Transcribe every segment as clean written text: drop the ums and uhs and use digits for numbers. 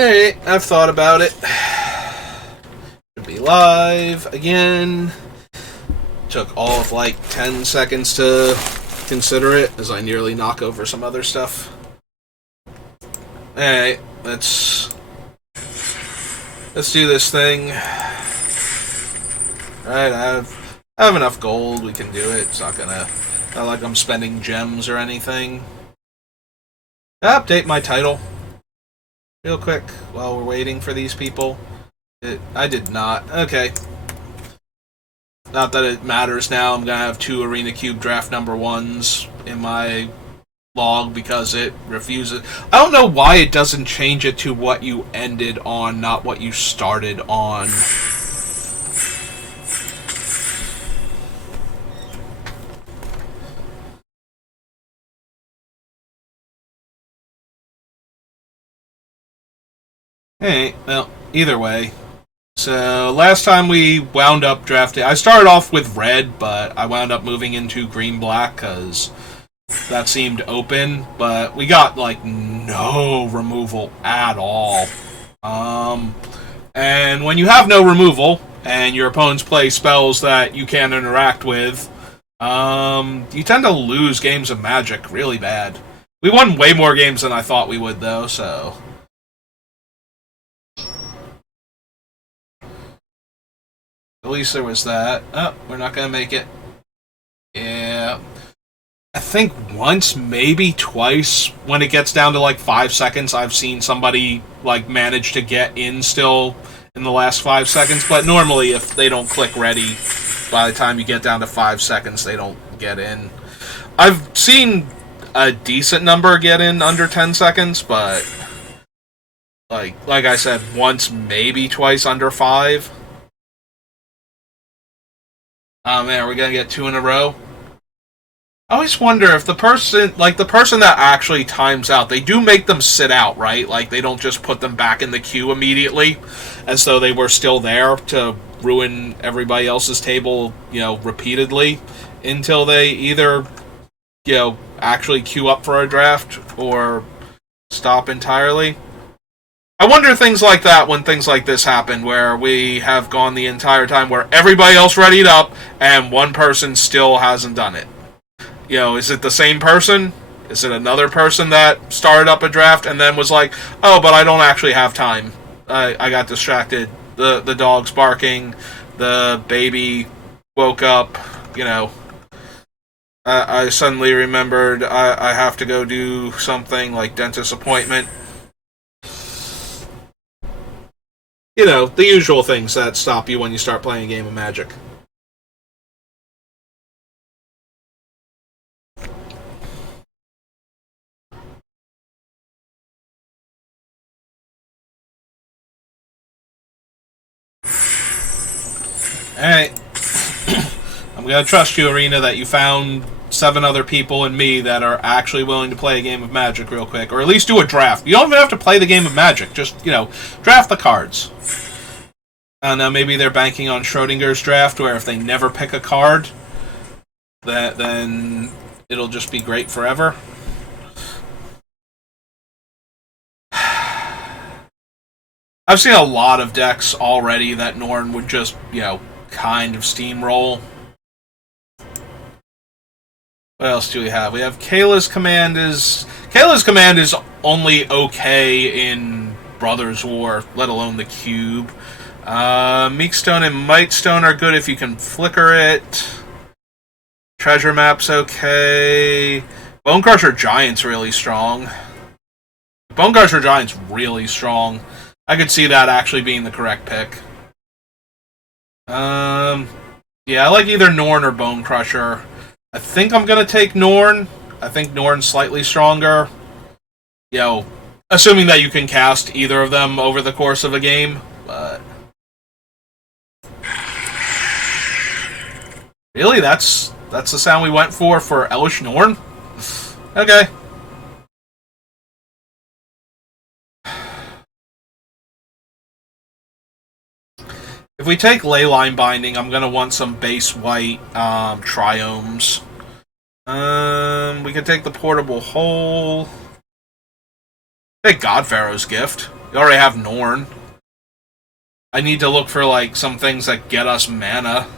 Alright, I've thought about it. Should be live again. Took all of like 10 seconds to consider it as I nearly knock over some other stuff. Alright, let's do this thing. Alright, I have enough gold, we can do it. It's not like I'm spending gems or anything. Update my title. Real quick, while we're waiting for these people. I did not. Okay. Not that it matters now. I'm gonna have 2 Arena Cube draft number 1s in my log because it refuses. I don't know why it doesn't change it to what you ended on, not what you started on. Hey, well, either way. So, last time we wound up drafting... I started off with red, but I wound up moving into green-black, because that seemed open, but we got, like, no removal at all. And when you have no removal, and your opponents play spells that you can't interact with, you tend to lose games of Magic really bad. We won way more games than I thought we would, though, so... At least there was that. Oh, we're not gonna make it. Yeah. I think once, maybe twice, when it gets down to like 5 seconds, I've seen somebody like manage to get in still in the last 5 seconds. But normally, if they don't click ready, by the time you get down to 5 seconds, they don't get in. I've seen a decent number get in under 10 seconds, but like I said, once, maybe twice under 5. Oh man, are we gonna get 2 in a row? I always wonder if the person that actually times out, they do make them sit out, right? Like, they don't just put them back in the queue immediately, as though they were still there to ruin everybody else's table, repeatedly, until they either, actually queue up for a draft, or stop entirely. I wonder things like that when things like this happen, where we have gone the entire time where everybody else readied up, and one person still hasn't done it. Is it the same person? Is it another person that started up a draft and then was like, oh, but I don't actually have time. I got distracted. The dog's barking. The baby woke up. I suddenly remembered I have to go do something like dentist appointment. The usual things that stop you when you start playing a game of Magic. Alright. I'm gonna trust you, Arena, that you found 7 other people and me that are actually willing to play a game of Magic real quick. Or at least do a draft. You don't even have to play the game of Magic. Just, draft the cards. I don't know, maybe they're banking on Schrodinger's draft, where if they never pick a card, then it'll just be great forever. I've seen a lot of decks already that Norn would just, kind of steamroll. What else do we have? We have Kayla's Command is only okay in Brothers War, let alone the Cube. Meekstone and Mightstone are good if you can flicker it. Treasure Map's okay. Bonecrusher Giant's really strong. Bonecrusher Giant's really strong. I could see that actually being the correct pick. Yeah, I like either Norn or Bonecrusher. I think I'm gonna take Norn. I think Norn's slightly stronger. Assuming that you can cast either of them over the course of a game, but... Really? That's the sound we went for Elesh Norn? Okay. If we take Leyline Binding, I'm going to want some base white Triomes. We can take the Portable Hole. Take God Pharaoh's Gift. We already have Norn. I need to look for, like, some things that get us mana.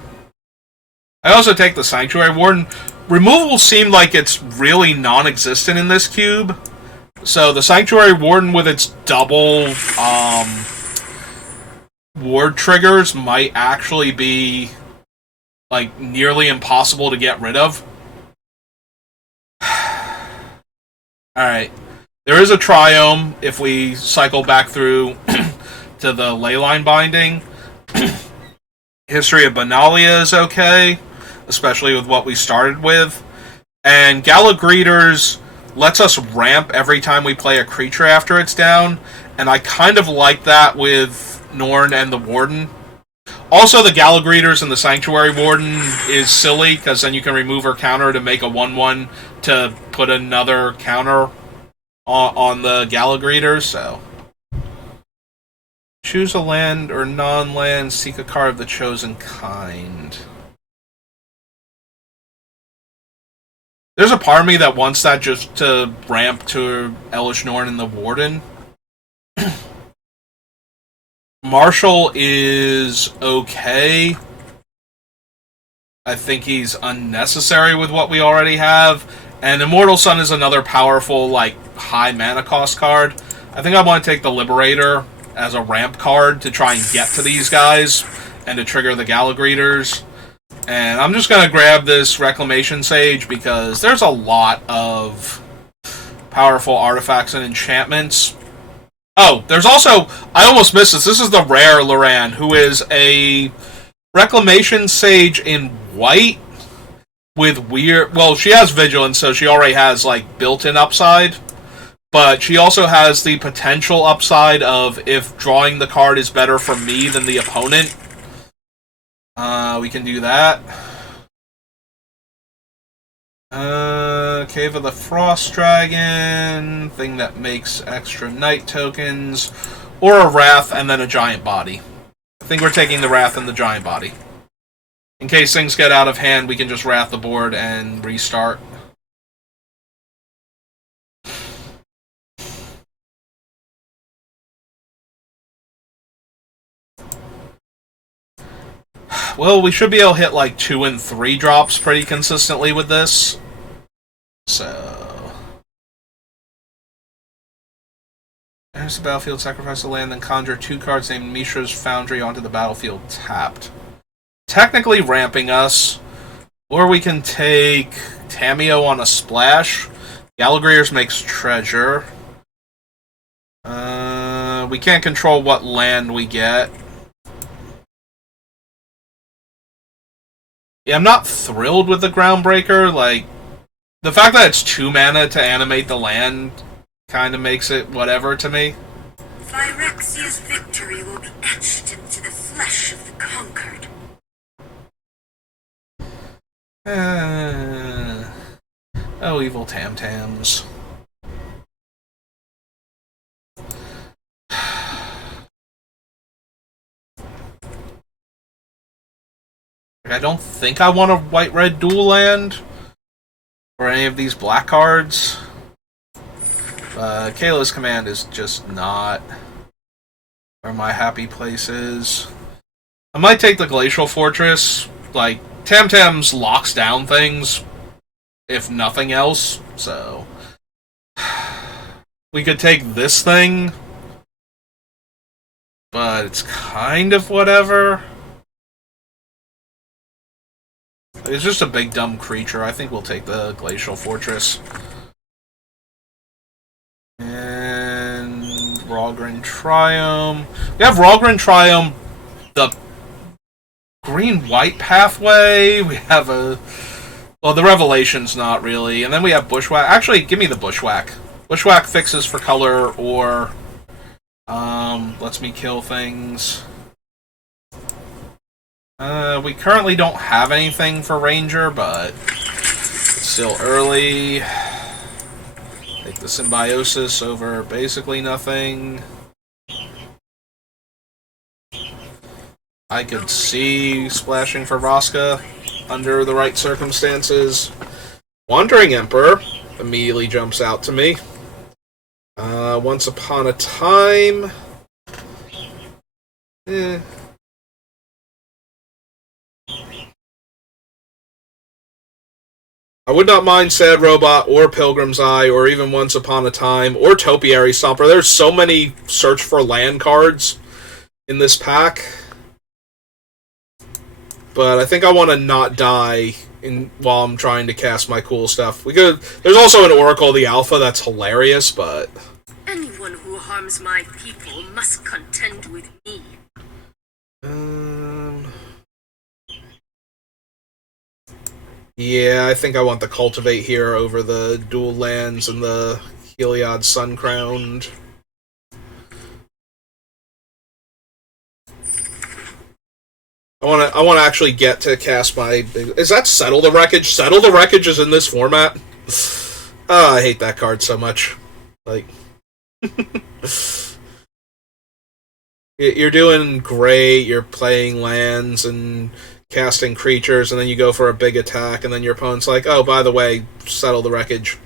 I also take the Sanctuary Warden. Removal seemed like it's really non-existent in this cube. So the Sanctuary Warden with its double ward triggers might actually be, like, nearly impossible to get rid of. Alright. There is a Triome if we cycle back through to the Leyline Binding. History of Benalia is okay, especially with what we started with. And Galagreeters lets us ramp every time we play a creature after it's down, and I kind of like that with Norn and the Warden. Also, the Galagreeters and the Sanctuary Warden is silly, because then you can remove her counter to make a 1-1 to put another counter on the Galagreeters, so... Choose a land or non-land, seek a card of the chosen kind. There's a part of me that wants that just to ramp to Elesh Norn and the Warden. Marshall is okay. I think he's unnecessary with what we already have. And Immortal Sun is another powerful, like, high mana cost card. I think I want to take the Liberator as a ramp card to try and get to these guys and to trigger the Galagreeters. And I'm just going to grab this Reclamation Sage because there's a lot of powerful artifacts and enchantments. Oh, there's also... I almost missed this. This is the rare Loran, who is a Reclamation Sage in white with weird... Well, she has Vigilance, so she already has, like, built-in upside. But she also has the potential upside of if drawing the card is better for me than the opponent. We can do that. Cave of the Frost Dragon, thing that makes extra night tokens, or a Wrath and then a Giant Body. I think we're taking the Wrath and the Giant Body. In case things get out of hand, we can just Wrath the board and restart. Well, we should be able to hit like 2 and 3 drops pretty consistently with this. So... There's the battlefield, sacrifice a land, then conjure 2 cards named Mishra's Foundry onto the battlefield tapped. Technically ramping us. Or we can take Tamiyo on a splash. Galagreeters makes treasure. We can't control what land we get. Yeah, I'm not thrilled with the Groundbreaker. Like, the fact that it's 2 mana to animate the land kind of makes it whatever to me. Phyrexia's victory will be etched into the flesh of the conquered. Oh, evil Tam-Tams. I don't think I want a white-red dual land or any of these black cards. Kayla's Command is just not where my happy place is. I might take the Glacial Fortress. Like, Tam-Tams locks down things, if nothing else, so... We could take this thing, but it's kind of whatever. It's just a big dumb creature. I think we'll take the Glacial Fortress. And Ralgren Triome. We have Ralgren Triome, the green-white pathway. We have a... Well, the Revelation's not really. And then we have Bushwhack. Actually, give me the Bushwhack. Bushwhack fixes for color or... lets me kill things. We currently don't have anything for Ranger, but it's still early. Take the Symbiosis over basically nothing. I could see splashing for Vraska under the right circumstances. Wandering Emperor immediately jumps out to me. Once Upon a Time... Eh. I would not mind Sad Robot or Pilgrim's Eye or even Once Upon a Time or Topiary Stomper. There's so many search for land cards in this pack. But I think I want to not die while I'm trying to cast my cool stuff. There's also an Oracle of the Alpha that's hilarious, but... Anyone who harms my people must contend with me. Yeah, I think I want the Cultivate here over the Dual Lands and the Heliod Suncrowned. I want to actually get to cast my... Is that Settle the Wreckage? Settle the Wreckage is in this format? I hate that card so much. Like... You're doing great, you're playing lands and casting creatures, and then you go for a big attack, and then your opponent's like, oh, by the way, Settle the Wreckage.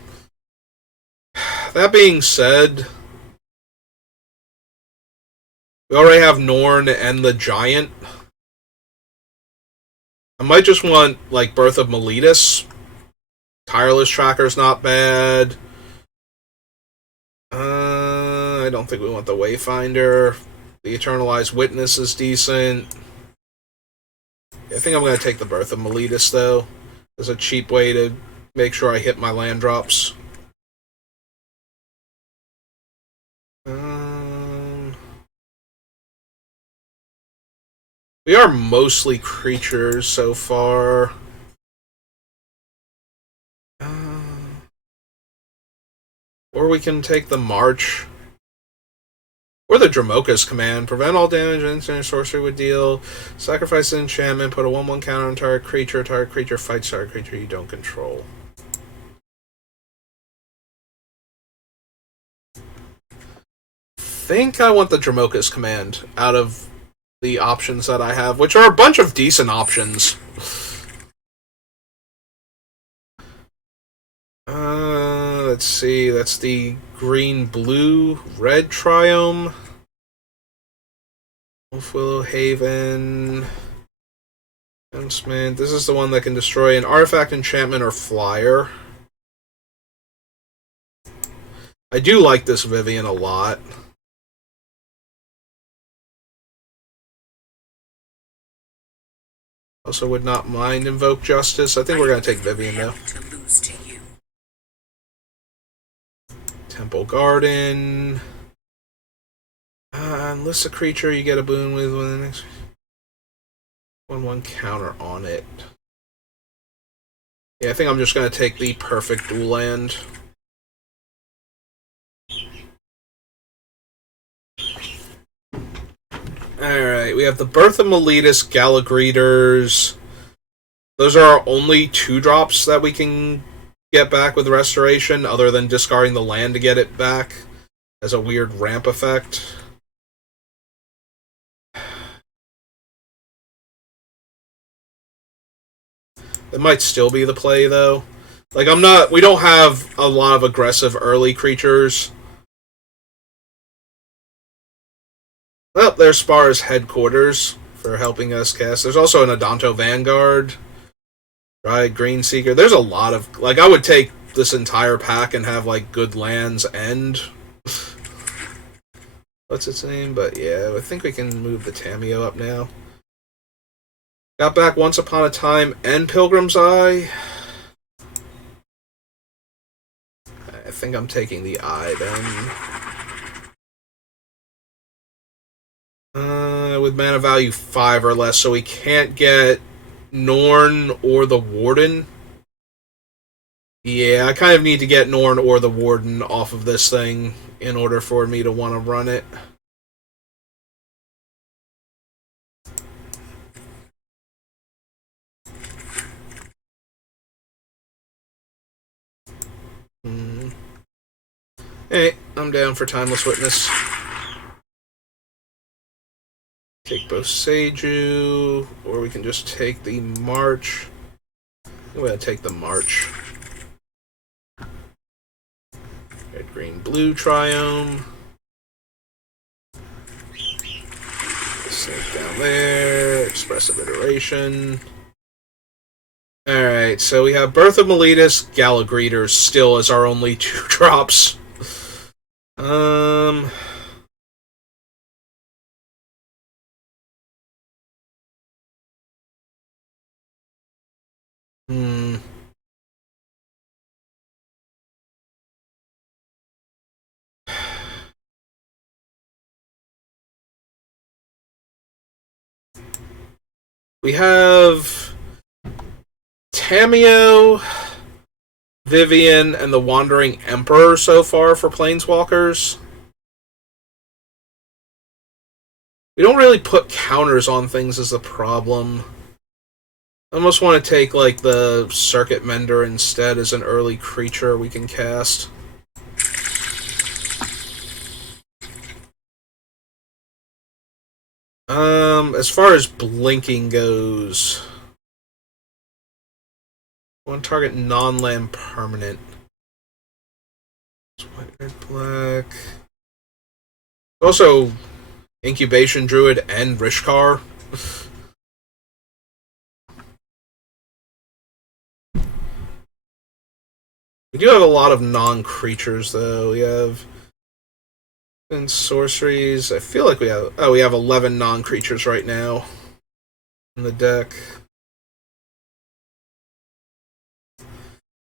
That being said... We already have Norn and the Giant. I might just want, like, Birth of Meletis. Tireless Tracker's not bad. I don't think we want the Wayfinder. The Eternalized Witness is decent. I think I'm going to take the Birth of Meletis, though. As a cheap way to make sure I hit my land drops. We are mostly creatures so far. Or we can take the March. Or the Dromoka's Command. Prevent all damage instant sorcery would deal. Sacrifice an enchantment. Put a 1/1 counter on target creature. Target creature fights target creature you don't control. I think I want the Dromoka's Command out of the options that I have, which are a bunch of decent options. Let's see, that's the green-blue red Triome. Wolfwillow Haven. Announcement. This is the one that can destroy an artifact, enchantment, or flyer. I do like this Vivian a lot. Also would not mind Invoke Justice. I think we're going to take Vivian, though. Temple Garden. Enlist a creature you get a boon with the next 1/1 counter on it. Yeah, I think I'm just going to take the perfect dual land. Alright, we have the Birth of Meletis, Galagreeters. Those are our only 2-drops that we can get back with Restoration, other than discarding the land to get it back as a weird ramp effect. It might still be the play, though. Like, we don't have a lot of aggressive early creatures. Well, there's Spar's Headquarters for helping us cast. There's also an Adanto Vanguard. Right, Green Seeker. There's a lot of... Like, I would take this entire pack and have, like, good lands and... What's its name? But, yeah, I think we can move the Tamiyo up now. Got back Once Upon a Time and Pilgrim's Eye. I think I'm taking the Eye, then. With mana value 5 or less, so we can't get Norn or the Warden. Yeah, I kind of need to get Norn or the Warden off of this thing in order for me to want to run it. Hey, I'm down for Timeless Witness. Take both Seiju, or we can just take the March. I'm going to take the March. Red, green, blue Triome. Snake down there. Expressive Iteration. Alright, so we have Birth of Meletus, Galagreeters still as our only 2 drops. We have Tamio, Vivian, and the Wandering Emperor so far for Planeswalkers. We don't really put counters on things as a problem. I almost want to take, like, the Circuit Mender instead as an early creature we can cast. As far as blinking goes, one target non-land permanent. White, red, black. Also, Incubation Druid and Rishkar. We do have a lot of non-creatures, though. We have and sorceries. I feel like we have... Oh, we have 11 non-creatures right now in the deck.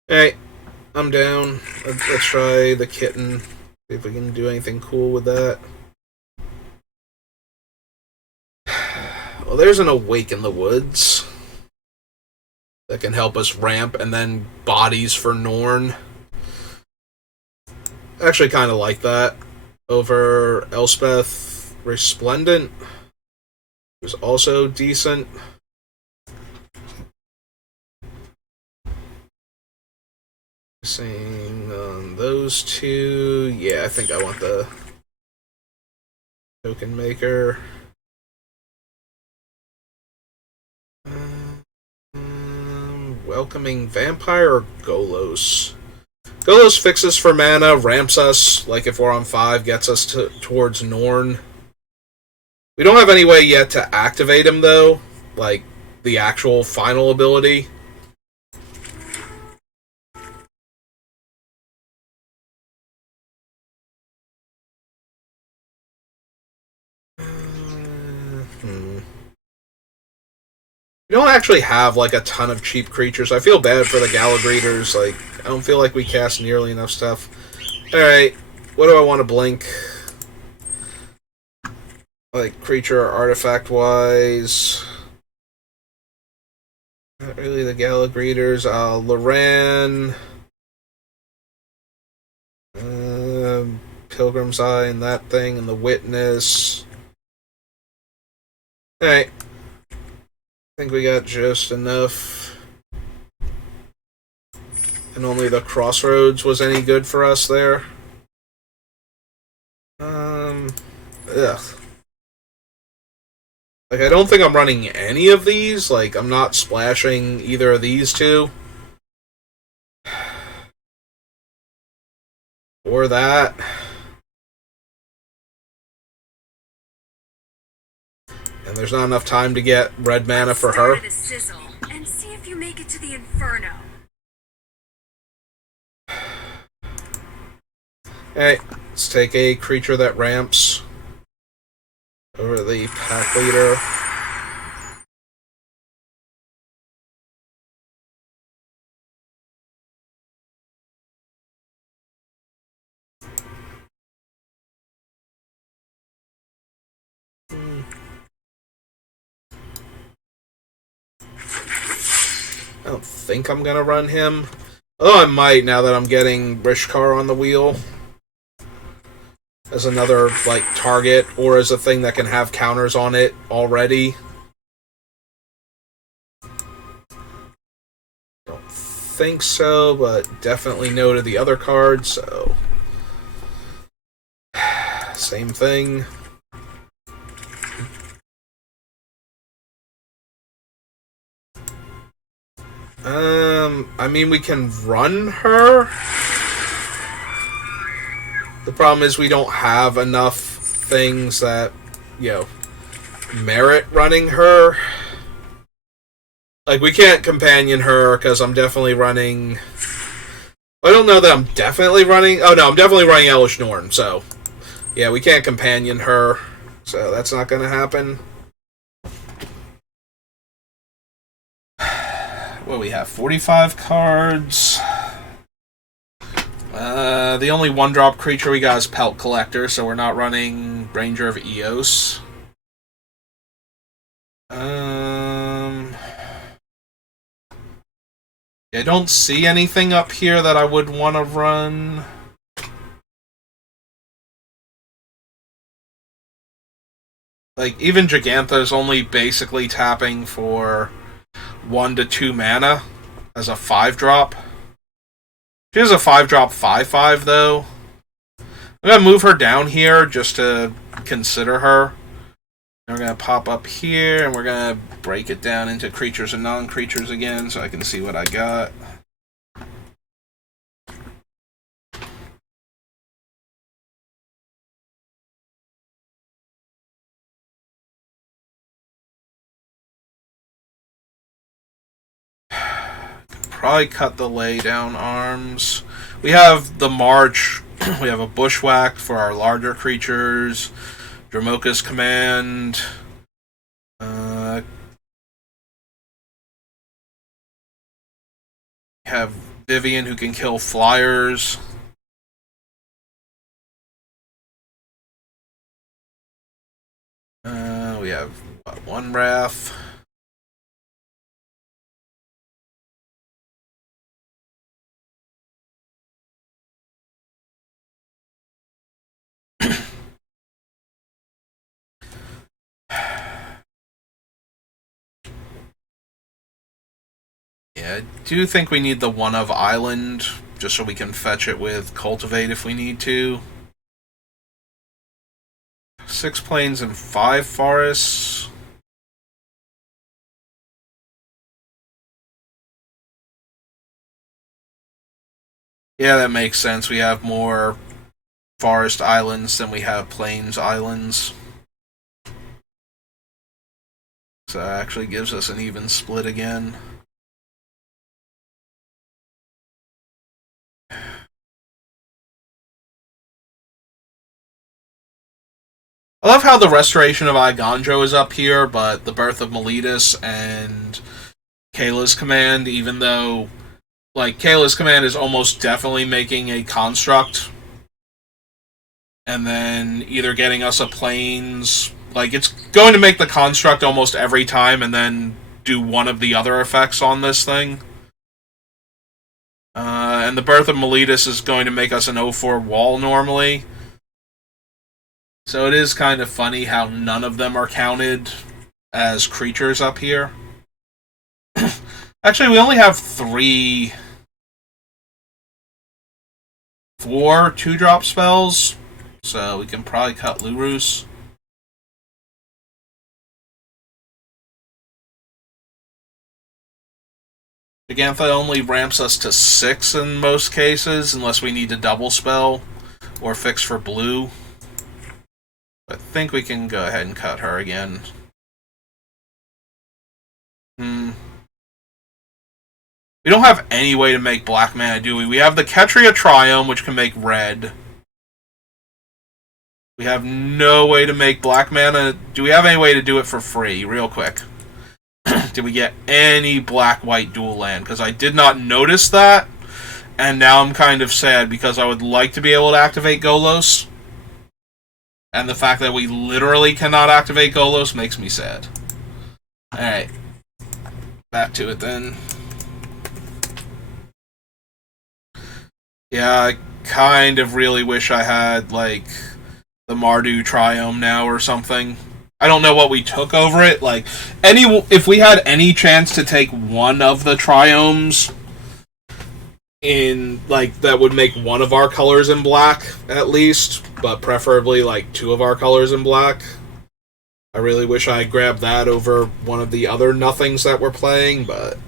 Hey, I'm down. Let's try the kitten. See if we can do anything cool with that. Well, there's an Awake in the Woods that can help us ramp, and then Bodies for Norn. I actually kind of like that over Elspeth Resplendent, who's also decent. Seeing on those 2, yeah, I think I want the Token Maker. Welcoming Vampire or Golos? Golos fixes for mana, ramps us, like if we're on 5, gets us towards Norn. We don't have any way yet to activate him, though, like the actual final ability. We don't actually have, like, a ton of cheap creatures. I feel bad for the Galagreeters. Like, I don't feel like we cast nearly enough stuff. Alright, what do I want to blink? Like, creature or artifact-wise. Not really the Galagreeters. Loran. Pilgrim's Eye and that thing, and the Witness. Alright. I think we got just enough. And only the Crossroads was any good for us there. Ugh. Like, I don't think I'm running any of these. Like, I'm not splashing either of these 2. Or that. And there's not enough time to get red mana for her. Start at a sizzle and see if you make it to the Inferno. Hey, let's take a creature that ramps over the pack leader. I don't think I'm gonna run him. Oh, I might now that I'm getting Rishkar on the wheel. As another, like, target, or as a thing that can have counters on it already. Don't think so, but definitely no to the other cards, so... Same thing. I mean, we can run her. The problem is we don't have enough things that, you know, merit running her. Like, we can't companion her because I'm definitely running. I don't know that I'm definitely running. Oh no, I'm definitely running Elish Norn. So yeah, we can't companion her. So that's not going to happen. Well, we have 45 cards. The only one-drop creature we got is Pelt Collector, so we're not running Ranger of Eos. I don't see anything up here that I would want to run. Like, even Gigantha is only basically tapping for 1 to 2 mana as a 5-drop. She has a 5-drop 5/5, though. I'm going to move her down here just to consider her. And we're going to pop up here, and we're going to break it down into creatures and non-creatures again so I can see what I got. Probably cut the lay down arms. We have the March. We have a Bushwhack for our larger creatures. Dromoka's Command. Have Vivian who can kill flyers. We have one Wrath. Yeah, I do think we need the one of Island, just so we can fetch it with Cultivate if we need to. 6 plains and 5 forests. Yeah, that makes sense. We have more forest islands than we have plains islands. So that actually gives us an even split again. I love how the Restoration of Iganjo is up here, but the Birth of Meletis and Kayla's Command, even though, like, Kayla's Command is almost definitely making a construct, and then either getting us a plains, like, it's going to make the construct almost every time, and then do one of the other effects on this thing. And the Birth of Meletis is going to make us an 0/4 wall normally. So it is kind of funny how none of them are counted as creatures up here. Actually, we only have 4 2-drop spells, so we can probably cut Lurus. Gigantha only ramps us to 6 in most cases, unless we need to double spell or fix for blue. I think we can go ahead and cut her again. We don't have any way to make black mana, do we? We have the Ketria Triome, which can make red. We have no way to make black mana. Do we have any way to do it for free, real quick? Did we get any black-white dual land? Because I did not notice that, and now I'm kind of sad because I would like to be able to activate Golos. And the fact that we literally cannot activate Golos makes me sad. Alright. Back to it then. Yeah, I kind of really wish I had, like, the Mardu Triome now or something. I don't know what we took over it. Like, if we had any chance to take one of the Triomes in, like, that would make one of our colors in black, at least, but preferably, like, 2 of our colors in black. I really wish I grabbed that over one of the other nothings that we're playing, but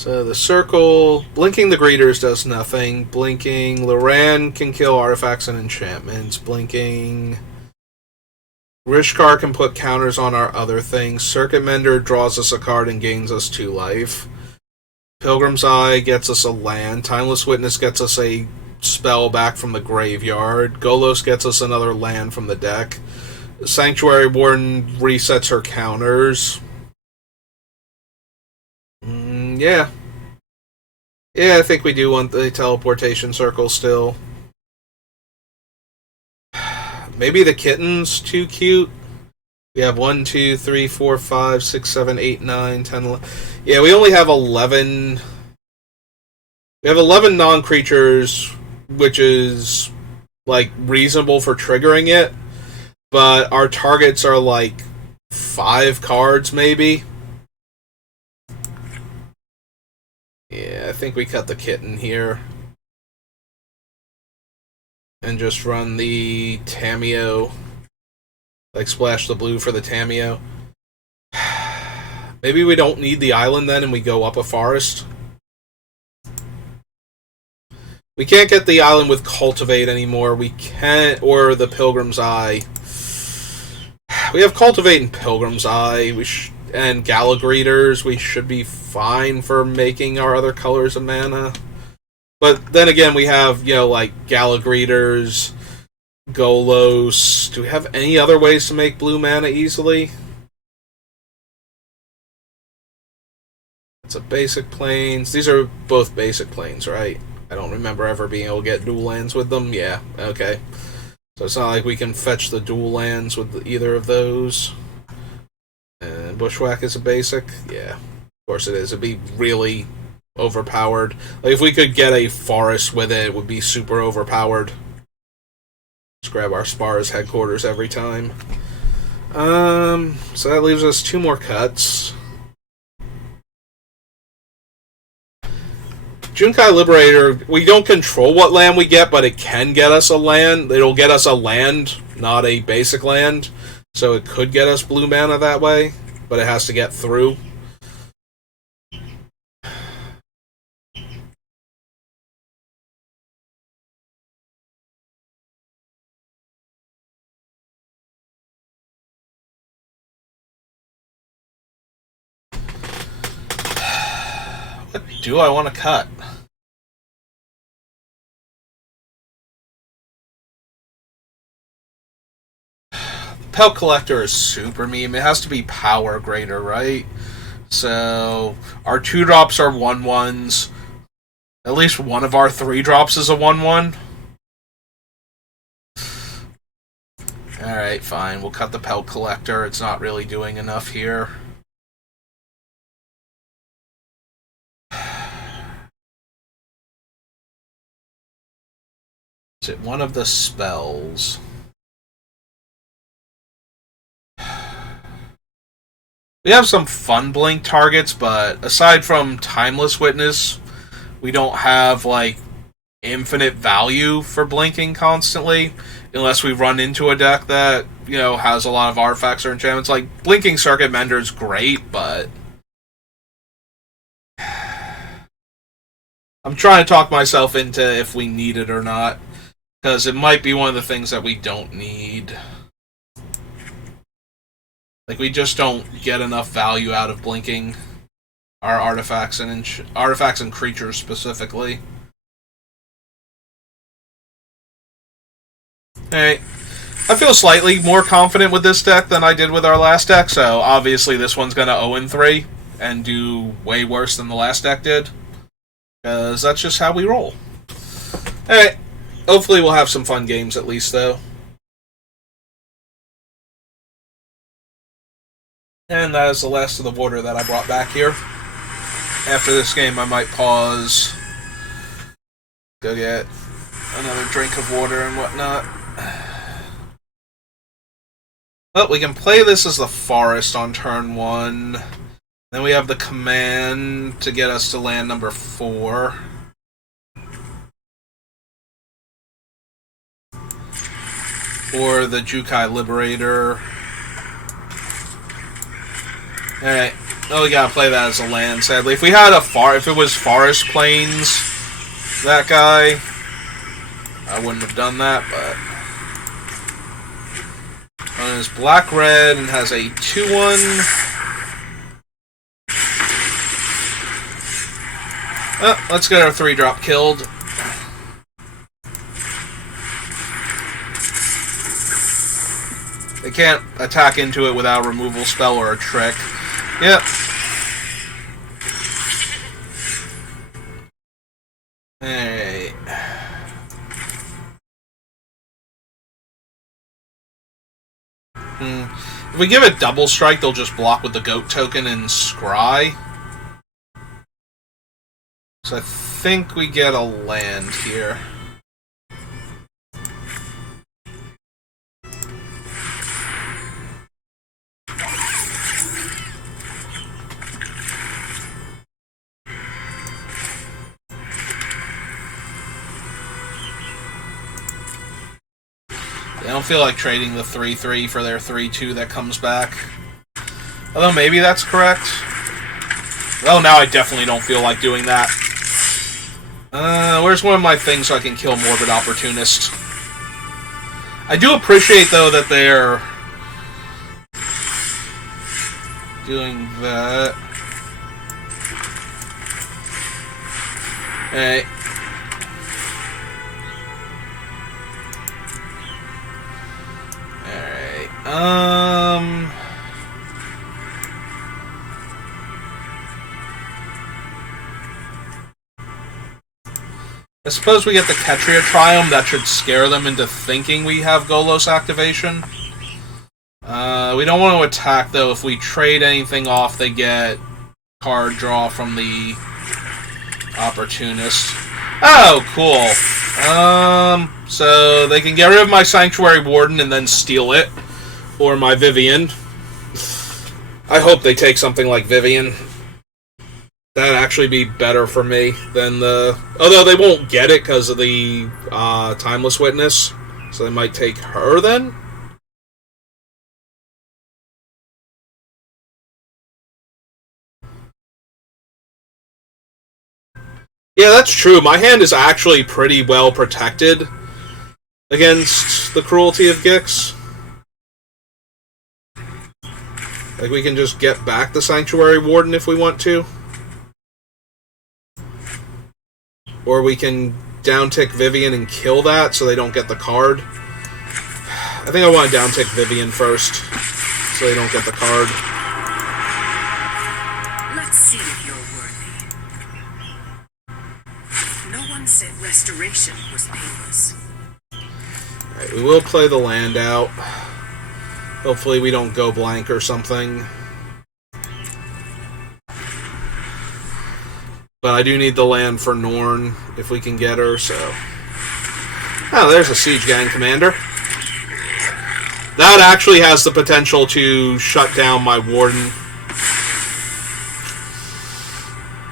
So the circle, blinking the greeters does nothing. Blinking Loran can kill artifacts and enchantments. Blinking Rishkar can put counters on our other things. Circuit Mender draws us a card and gains us 2 life. Pilgrim's Eye gets us a land. Timeless Witness gets us a spell back from the graveyard. Golos gets us another land from the deck. Sanctuary Warden resets her counters. Yeah. Yeah, I think we do want the teleportation circle still. Maybe the kitten's too cute. We have 1, 2, 3, 4, 5, 6, 7, 8, 9, 10, 11. Yeah, we only have 11. We have 11 non-creatures, which is, like, reasonable for triggering it. But our targets are, like, 5 cards, maybe. Yeah, I think we cut the kitten here. And just run the Tamiyo. Like, splash the blue for the Tamiyo. Maybe we don't need the island then and we go up a forest. We can't get the island with Cultivate anymore. We can't, or the Pilgrim's Eye. We have Cultivate and Pilgrim's Eye. And Galagreeters. We should be fine for making our other colors of mana. But then again, we have, you know, like Galagreeters, Golos. Do we have any other ways to make blue mana easily? It's a basic plains. These are both basic plains, right? I don't remember ever being able to get dual lands with them. Yeah, okay. So it's not like we can fetch the dual lands with either of those. And Bushwhack is a basic. Yeah, of course it is. It'd be really overpowered. Like, if we could get a forest with it, it would be super overpowered. Just grab our Spars headquarters every time. So that leaves us 2 more cuts. Junkai Liberator, we don't control what land we get, but it can get us a land. It'll get us a land, not a basic land. So it could get us blue mana that way, but it has to get through. What do I want to cut? Pelt Collector is super meme. It has to be power greater, right? So our 2-drops are 1/1s. At least one of our 3-drops is a 1/1. Alright, fine. We'll cut the Pelt Collector. It's not really doing enough here. Is it one of the spells? We have some fun blink targets, but aside from Timeless Witness, we don't have, like, infinite value for blinking constantly, unless we run into a deck that, you know, has a lot of artifacts or enchantments. Like, Blinking Circuit Mender is great, but I'm trying to talk myself into if we need it or not, because it might be one of the things that we don't need. Like, we just don't get enough value out of blinking our artifacts and creatures specifically. Alright. I feel slightly more confident with this deck than I did with our last deck, so obviously this one's going to 0-3 and do way worse than the last deck did. Because that's just how we roll. Alright. Hopefully we'll have some fun games at least, though. And that is the last of the water that I brought back here. After this game, I might pause, go get another drink of water and whatnot. But we can play this as the forest on turn 1. Then we have the command to get us to land number 4. Or the Jukai Liberator. Alright. Oh, we gotta play that as a land, sadly. If we had if it was Forest Plains, that guy, I wouldn't have done that, but... It's black-red and has a 2-1. Oh, let's get our 3-drop killed. They can't attack into it without a removal spell or a trick. Yep. Alright. If we give it double strike, they'll just block with the goat token and scry. So I think we get a land here. I don't feel like trading the 3-3 for their 3-2 that comes back. Although maybe that's correct. Oh, now I definitely don't feel like doing that. Where's one of my things so I can kill Morbid Opportunist? I do appreciate, though, that they're doing that. Hey. Alright, I suppose we get the Ketria Triumph. That should scare them into thinking we have Golos activation. We don't want to attack, though. If we trade anything off, they get card draw from the Opportunist. Oh, cool. So they can get rid of my Sanctuary Warden and then steal it. Or my Vivian. I hope they take something like Vivian. That'd actually be better for me than the... Although they won't get it because of the Timeless Witness. So they might take her then? Yeah, that's true. My hand is actually pretty well protected against the cruelty of Gix. Like, we can just get back the Sanctuary Warden if we want to. Or we can downtick Vivian and kill that so they don't get the card. I think I want to downtick Vivian first so they don't get the card. Let's see if you're worthy. No one said restoration was painless. Alright, we will play the land out. Hopefully we don't go blank or something. But I do need the land for Norn, if we can get her, so... Oh, there's a Siege Gang Commander. That actually has the potential to shut down my Warden.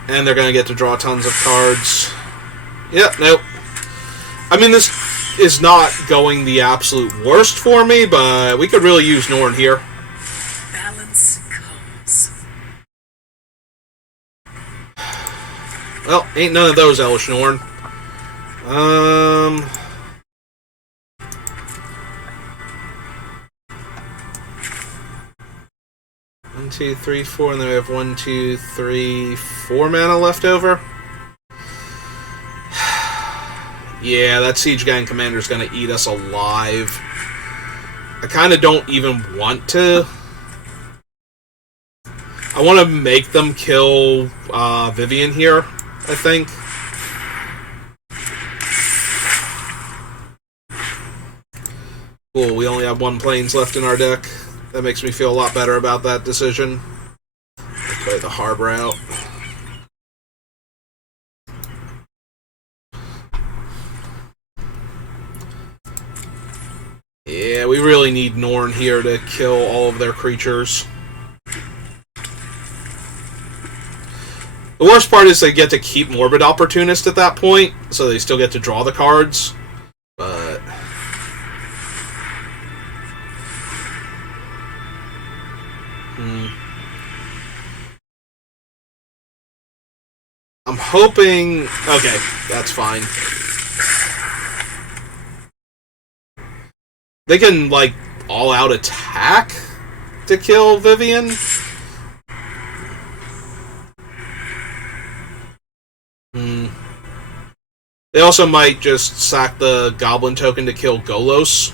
And they're going to get to draw tons of cards. Yep, nope. I mean, this is not going the absolute worst for me, but we could really use Norn here. Balance comes. Well, ain't none of those, Elesh Norn. 1, 2, 3, 4, and then we have 1, 2, 3, 4 mana left over. Yeah, that Siege Gang Commander is going to eat us alive. I kind of don't even want to. I want to make them kill Vivian here, I think. Cool, we only have 1 Plains left in our deck. That makes me feel a lot better about that decision. I'll play the Harbor out. Yeah, we really need Norn here to kill all of their creatures. The worst part is they get to keep Morbid Opportunist at that point, so they still get to draw the cards. But... I'm hoping... Okay, that's fine. They can, like, all-out attack to kill Vivian? They also might just sack the Goblin token to kill Golos.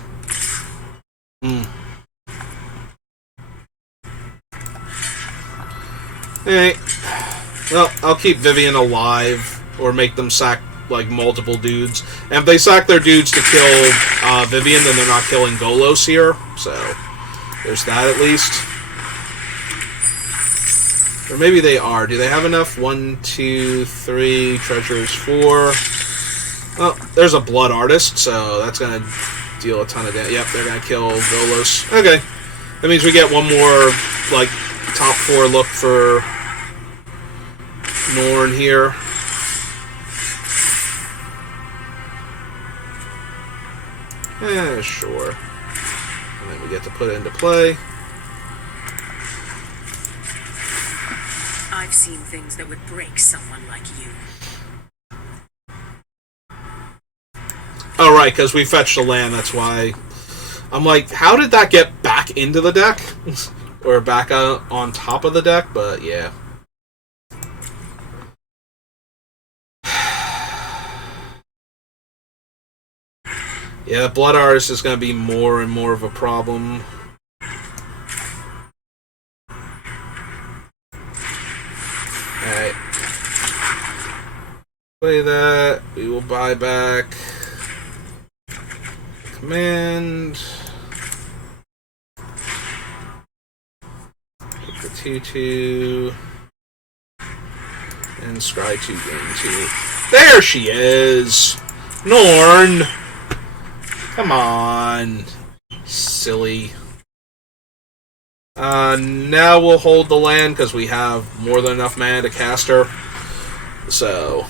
Hey. Well, I'll keep Vivian alive, or make them sack, like, multiple dudes. And if they sack their dudes to kill Vivian, then they're not killing Golos here. So, there's that at least. Or maybe they are. Do they have enough? 1, 2, 3, treasures 4. Well, there's a Blood Artist, so that's going to deal a ton of damage. Yep, they're going to kill Golos. Okay. That means we get one more, like, top 4 look for Norn here. Sure. And then we get to put it into play. I've seen things that would break someone like you. Oh, right, because we fetched a land, that's why. I'm like, how did that get back into the deck? Or back on top of the deck, but yeah. Yeah, Blood Artist is going to be more and more of a problem. Alright. Play that. We will buy back. Command. Take the 2/2. And scry 2 gain 2. There she is! Norn! Come on. Silly. Now we'll hold the land because we have more than enough mana to cast her. So.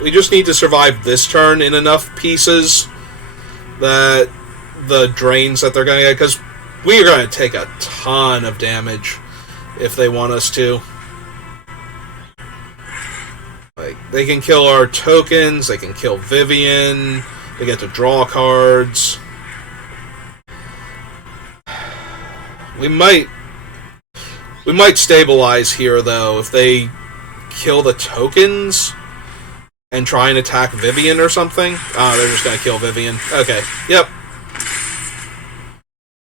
We just need to survive this turn in enough pieces that the drains that they're going to get, because we are going to take a ton of damage if they want us to. Like, they can kill our tokens, they can kill Vivian, they get to draw cards. We might stabilize here, though, if they kill the tokens and try and attack Vivian or something. Oh, they're just going to kill Vivian. Okay, yep.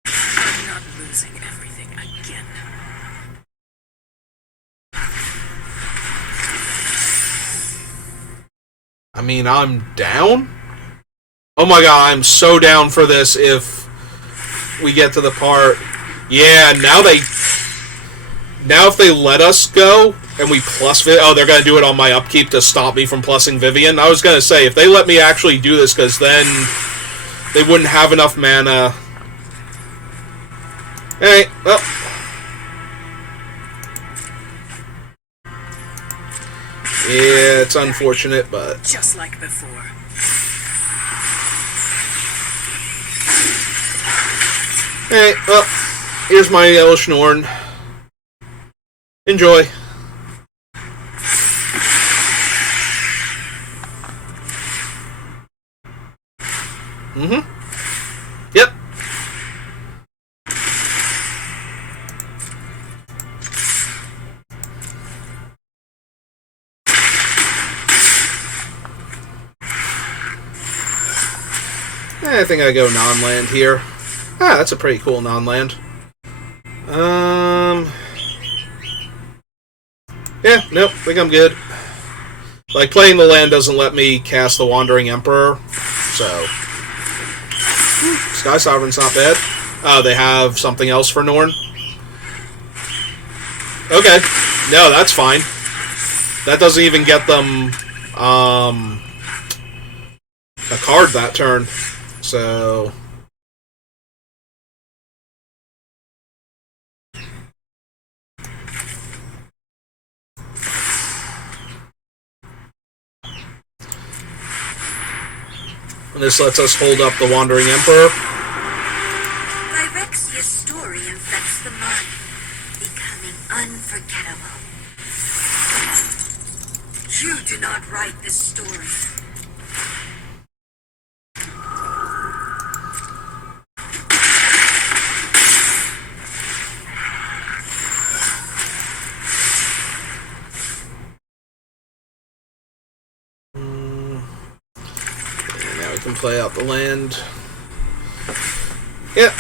I'm not losing everything again. I mean, I'm down? Oh my god, I'm so down for this if we get to the part... Yeah, now if they let us go, and we plus... Oh, they're going to do it on my upkeep to stop me from plussing Vivian? I was going to say, if they let me actually do this, because then they wouldn't have enough mana. Alright, well... Yeah, it's unfortunate, but... Just like before. Hey, well, here's my Elesh Norn. Enjoy. Yep. I think I go non-land here. Ah, that's a pretty cool non-land. Yeah, nope, think I'm good. Like, playing the land doesn't let me cast the Wandering Emperor, so... Sky Sovereign's not bad. Oh, they have something else for Norn? Okay. No, that's fine. That doesn't even get them, a card that turn. So... And this lets us hold up the Wandering Emperor. Phyrexia's story infects the mind. becoming unforgettable. You do not write this story. Now we can play out the land. Yep.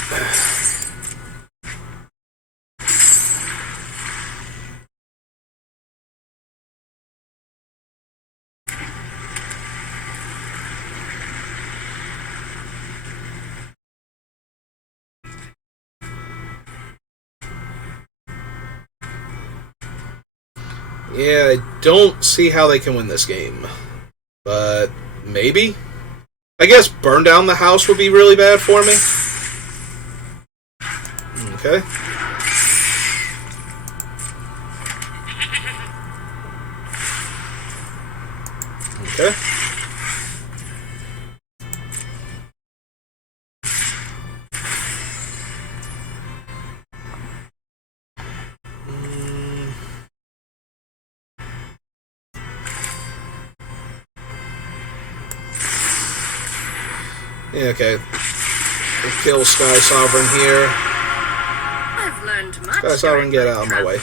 Yeah, I don't see how they can win this game. But maybe? I guess burn down the house would be really bad for me. Okay. Okay. Yeah, okay. We'll kill Sky Sovereign here. I've learned much. Sky Sovereign, get out of my way.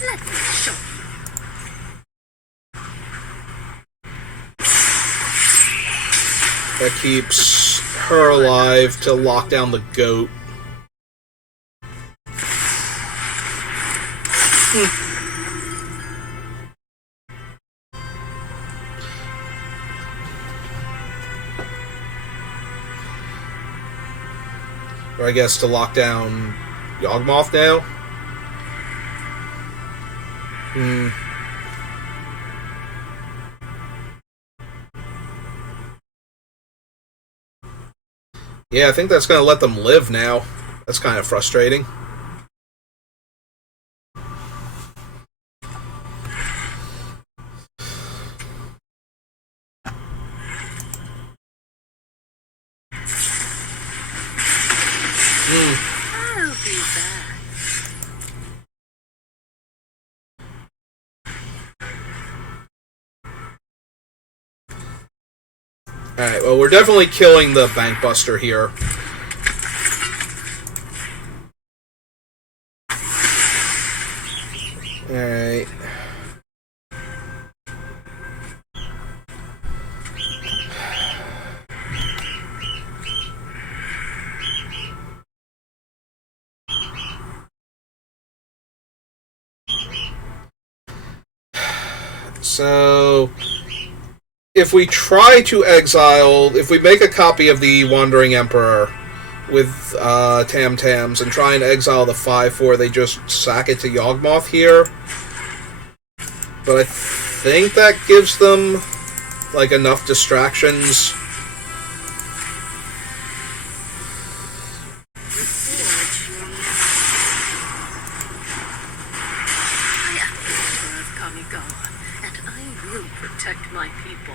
Let me show you. That keeps her alive to lock down the goat. Or I guess to lock down Yawgmoth now? Yeah, I think that's going to let them live now. That's kind of frustrating. I'll be back. Alright, well, we're definitely killing the Bankbuster here. Alright. So, if we try to exile, if we make a copy of the Wandering Emperor with Tam Tams and try and exile the 5/4, they just sack it to Yawgmoth here. But I think that gives them like enough distractions. I am the Emperor of Kamigawa, and I will protect my people.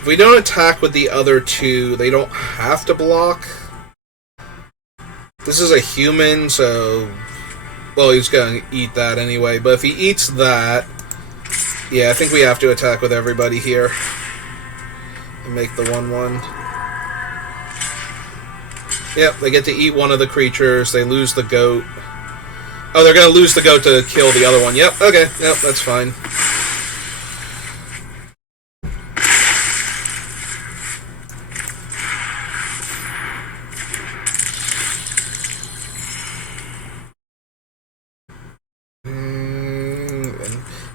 If we don't attack with the other two, they don't have to block. This is a human, so... Well, he's going to eat that anyway, but if he eats that... Yeah, I think we have to attack with everybody here. And make the 1/1. Yep, they get to eat one of the creatures, they lose the goat. Oh, they're going to lose the goat to kill the other one. Yep, okay, yep, that's fine.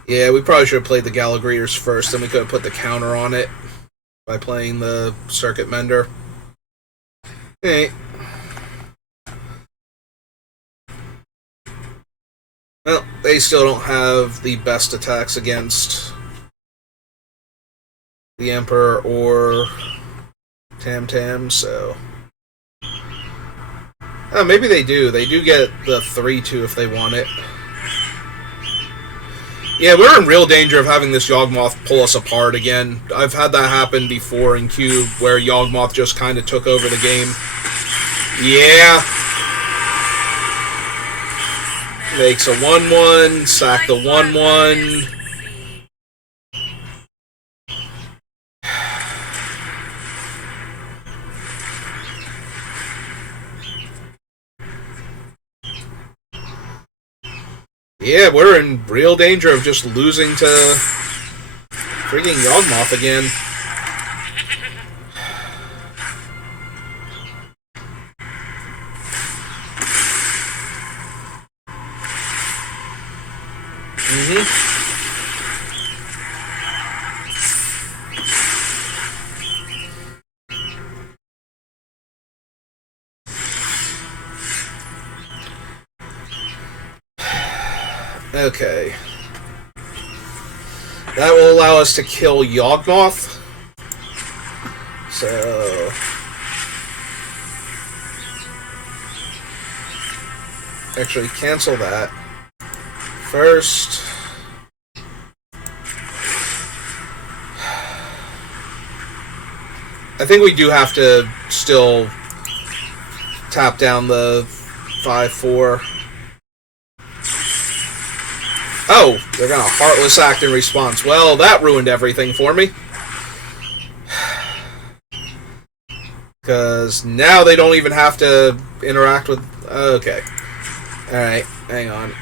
Yeah, we probably should have played the Galagreers first, then we could have put the counter on it by playing the Circuit Mender. Hey. Well, they still don't have the best attacks against the Emperor or Tam Tam, so... Oh, maybe they do. They do get the 3-2 if they want it. Yeah, we're in real danger of having this Yawgmoth pull us apart again. I've had that happen before in Cube, where Yawgmoth just kind of took over the game. Yeah. Makes a 1-1, sack the 1-1. Yeah, we're in real danger of just losing to freaking Yawgmoth again. Okay. That will allow us to kill Yawgmoth. So... Actually, cancel that. First... I think we do have to still tap down the 5-4. Oh, they're gonna Heartless Act in response. Well, that ruined everything for me. Because now they don't even have to interact with... Okay. Alright, hang on.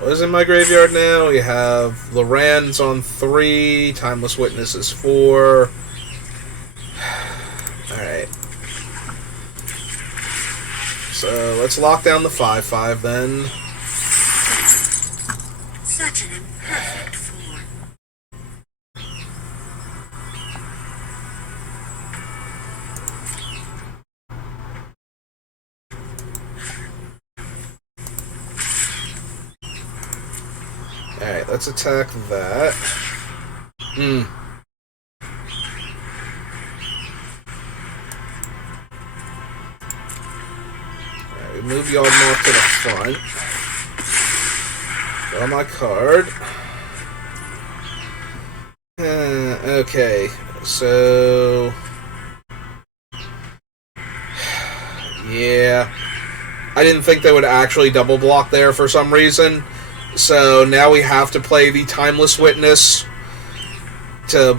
What is in my graveyard now? We have Loran's on 3, Timeless Witness is 4. Alright. So, let's lock down the 5-5 then. Such an imperfect form. Alright, let's attack that. Alright, we move Yawgmoth to the front. Draw my card. Okay, so... Yeah. I didn't think they would actually double block there for some reason. So now we have to play the Timeless Witness to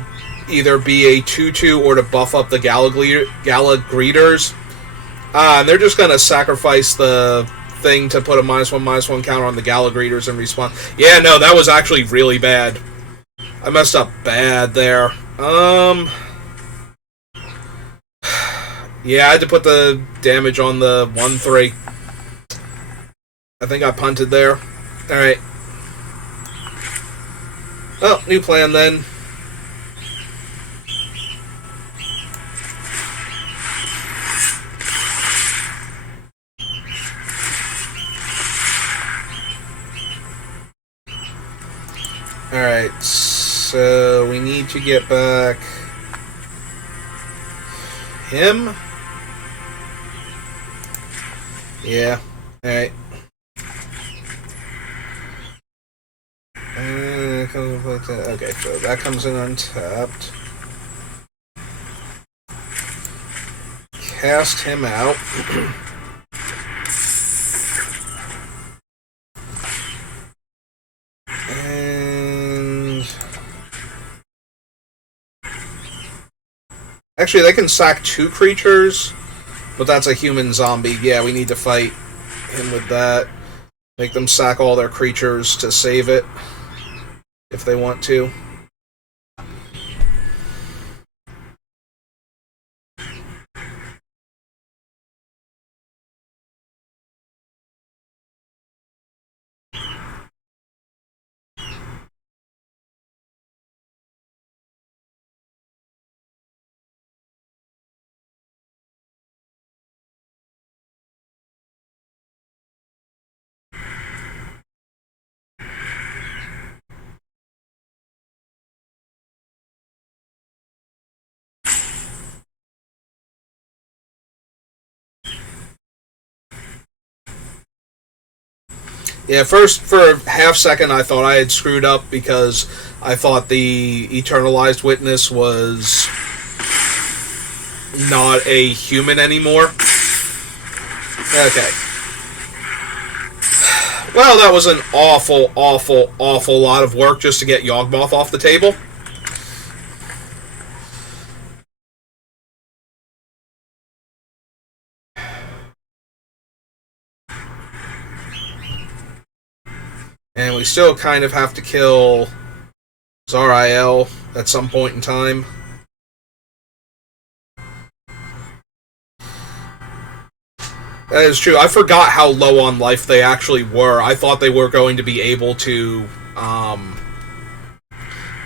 either be a 2-2 or to buff up the Gala Greeters. And they're just going to sacrifice the thing to put a -1/-1 counter on the Gala Greeters and respawn. Yeah, no, that was actually really bad. I messed up bad there. Yeah, I had to put the damage on the 1-3. I think I punted there. Alright. Oh, new plan then. Alright, so we need to get back him. Yeah, alright. Okay, so that comes in untapped. Cast him out. And... Actually, they can sack 2 creatures, but that's a human zombie. Yeah, we need to fight him with that. Make them sack all their creatures to save it, if they want to. Yeah, first, for a half second, I thought I had screwed up because I thought the Eternalized Witness was not a human anymore. Okay. Well, that was an awful, awful, awful lot of work just to get Yawgmoth off the table. And we still kind of have to kill Zariel at some point in time. That is true. I forgot how low on life they actually were. I thought they were going to be able to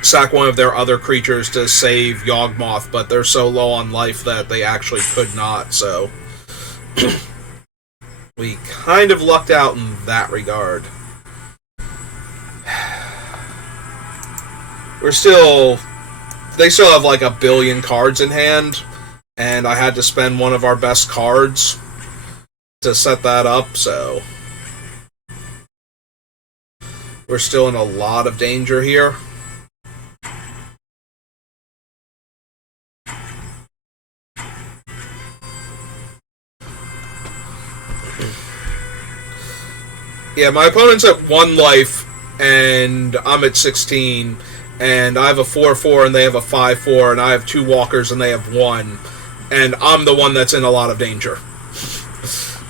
sack one of their other creatures to save Yawgmoth, but they're so low on life that they actually could not, so we kind of lucked out in that regard. They still have like 1 billion cards in hand, and I had to spend one of our best cards to set that up, so we're still in a lot of danger here. Yeah, my opponent's at 1 life, and I'm at 16, and I have a 4/4 and they have a 5/4, and I have 2 walkers and they have 1, and I'm the one that's in a lot of danger.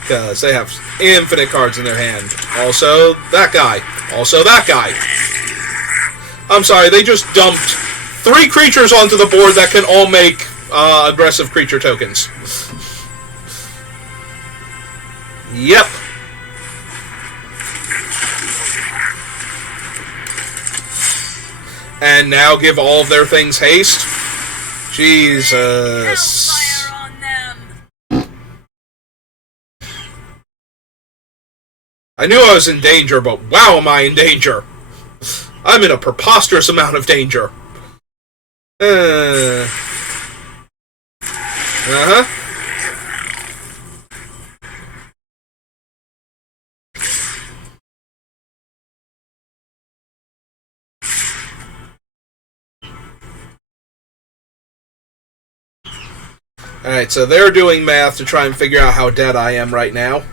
Because they have infinite cards in their hand. Also, that guy. Also, that guy. I'm sorry, they just dumped 3 creatures onto the board that can all make aggressive creature tokens. Yep. And now give all of their things haste? Jesus. Hellfire on them! I knew I was in danger, but wow am I in danger. I'm in a preposterous amount of danger. Uh-huh. Alright, so they're doing math to try and figure out how dead I am right now.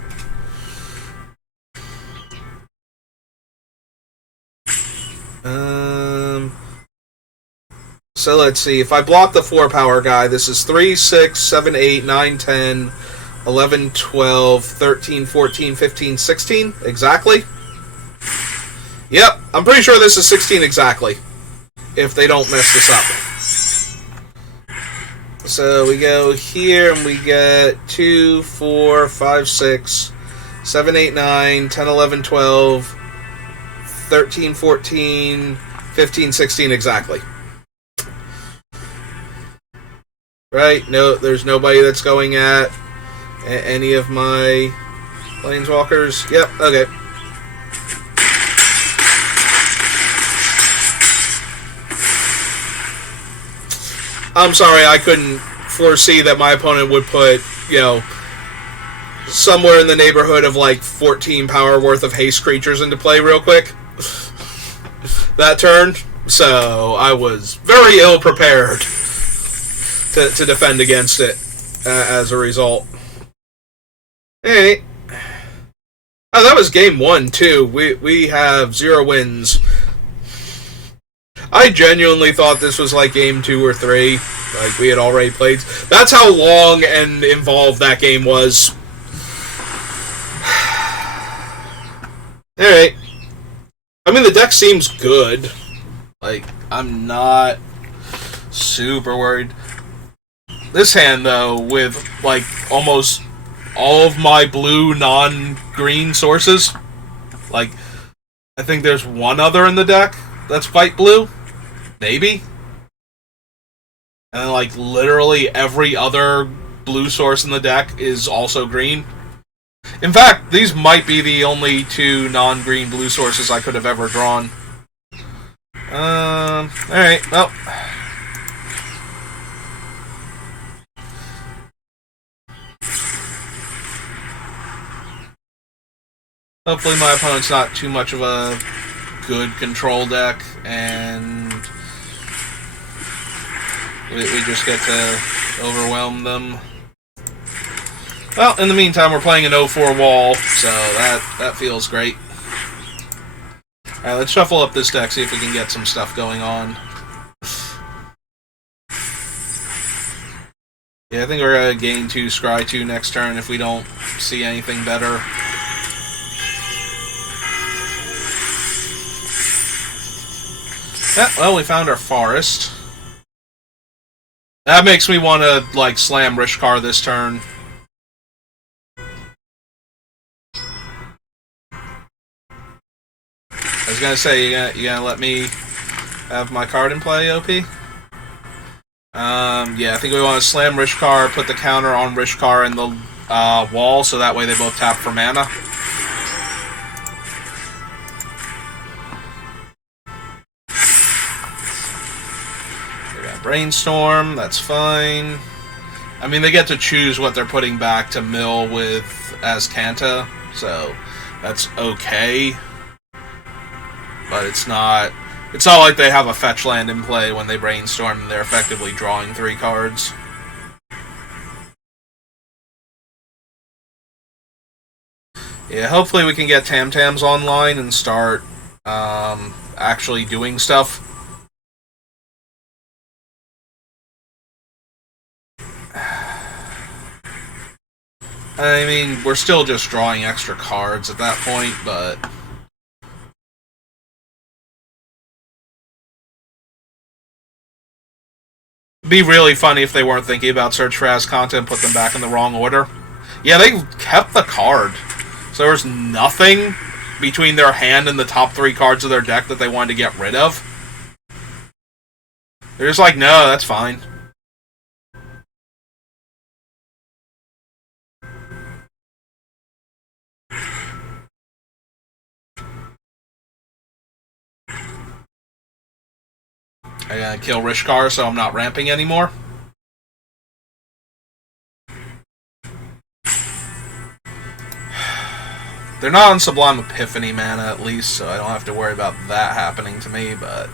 So let's see. If I block the 4-power guy, this is 3, 6, 7, 8, 9, 10, 11, 12, 13, 14, 15, 16. Exactly. Yep, I'm pretty sure this is 16 exactly. If they don't mess this up. So we go here and we get 2, 4, 5, 6, 7, 8, 9, 10, 11, 12, 13, 14, 15, 16 exactly. Right? No, there's nobody that's going at any of my planeswalkers. Yep, okay. I'm sorry, I couldn't foresee that my opponent would put, somewhere in the neighborhood of like 14 power worth of haste creatures into play real quick. That turn. So I was very ill prepared to defend against it as a result. Hey. Oh, that was game 1 too. We have 0 wins. I genuinely thought this was like game 2 or 3. Like we had already played. That's how long and involved that game was. Alright. I mean, the deck seems good. Like, I'm not super worried. This hand, though, with, like, almost all of my blue non-green sources, like, I think there's one other in the deck that's white-blue. Maybe. And then, like, literally every other blue source in the deck is also green. In fact, these might be the only 2 non-green blue sources I could have ever drawn. Alright, well. Hopefully my opponent's not too much of a good control deck, and we just get to overwhelm them. Well, in the meantime, we're playing an 0-4 wall, so that feels great. Alright, let's shuffle up this deck, see if we can get some stuff going on. Yeah, I think we're going to gain 2, scry 2 next turn if we don't see anything better. Yeah, well, we found our forest. That makes me want to, like, slam Rishkar this turn. I was gonna say, you gonna let me have my card in play, OP? Yeah, I think we want to slam Rishkar, put the counter on Rishkar and the wall, so that way they both tap for mana. We got Brainstorm, that's fine. I mean, they get to choose what they're putting back to mill with Azcanta, so that's okay. But it's not like they have a fetch land in play when they Brainstorm and they're effectively drawing 3 cards. Yeah, hopefully we can get Tam-Tams online and start actually doing stuff. I mean, we're still just drawing extra cards at that point, but it'd be really funny if they weren't thinking about Search for Azcanta and put them back in the wrong order. Yeah, they kept the card. So there was nothing between their hand and the top 3 cards of their deck that they wanted to get rid of. They're just like, no, that's fine. I gotta kill Rishkar so I'm not ramping anymore. They're not on Sublime Epiphany mana, at least, so I don't have to worry about that happening to me, but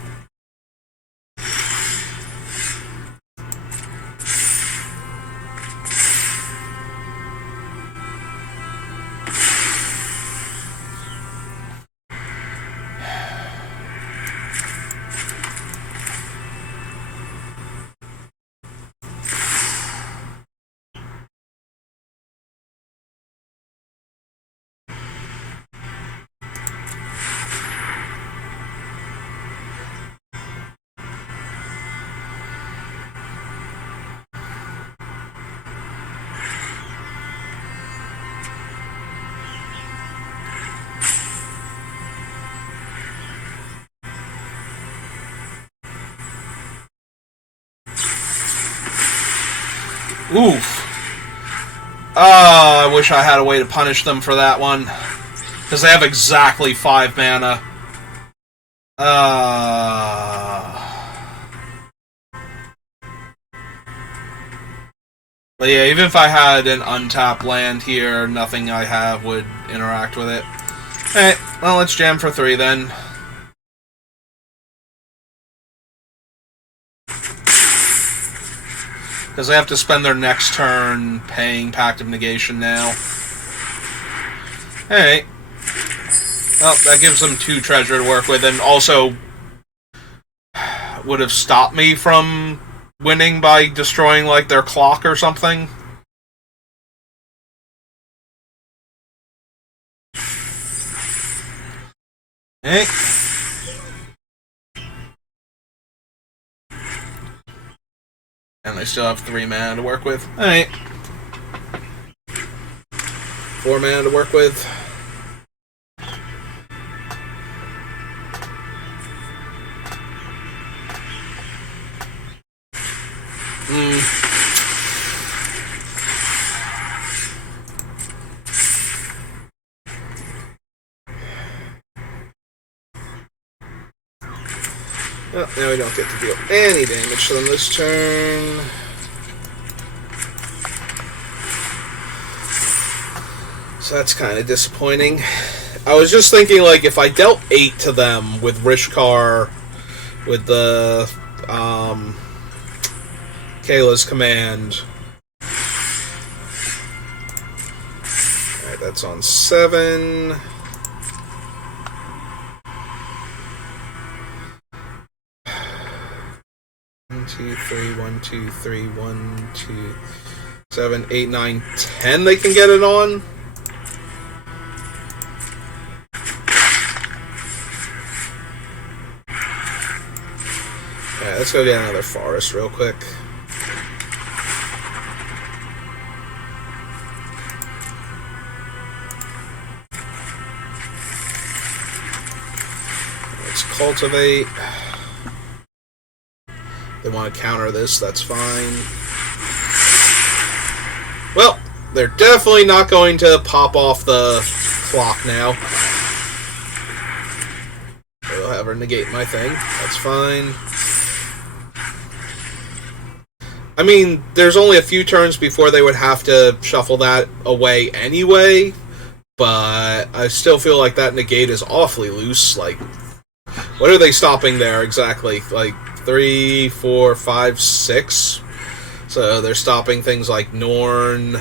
oof. Oh, I wish I had a way to punish them for that one. Because they have exactly 5 mana. But yeah, even if I had an untapped land here, nothing I have would interact with it. Alright, well, let's jam for 3 then. Because they have to spend their next turn paying Pact of Negation now. Alright. Well, that gives them 2 treasure to work with, and also would have stopped me from winning by destroying, like, their clock or something. Alright. And they still have 3 mana to work with. Alright. 4 mana to work with. Well, now we don't get to deal any damage to them this turn. So that's kind of disappointing. I was just thinking, like, if I dealt 8 to them with Rishkar, with the, Kayla's command. Alright, that's on 7. One, 2, 3, 1, 2, 3, 1, 2, 7, 8, 9, 10 they can get it on. Alright, let's go get another forest real quick. Let's cultivate. They want to counter this, that's fine. Well, they're definitely not going to pop off the clock now. They'll have her negate my thing, that's fine. I mean, there's only a few turns before they would have to shuffle that away anyway, but I still feel like that negate is awfully loose. Like, what are they stopping there exactly? Like, 3, 4, 5, 6? So they're stopping things like Norn.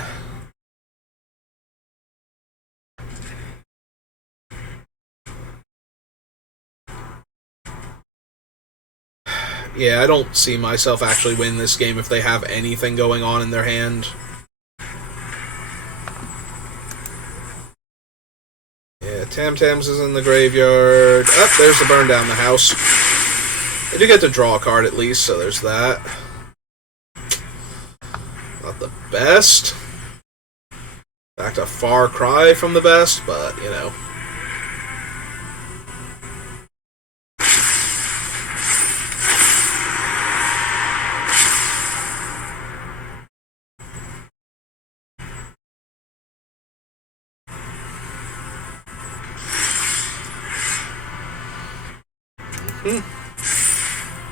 Yeah, I don't see myself actually winning this game if they have anything going on in their hand. Yeah, Tam Tams is in the graveyard. Oh, there's the burn down the house. I do get to draw a card at least, so there's that. Not the best. In fact, a far cry from the best, but, you know.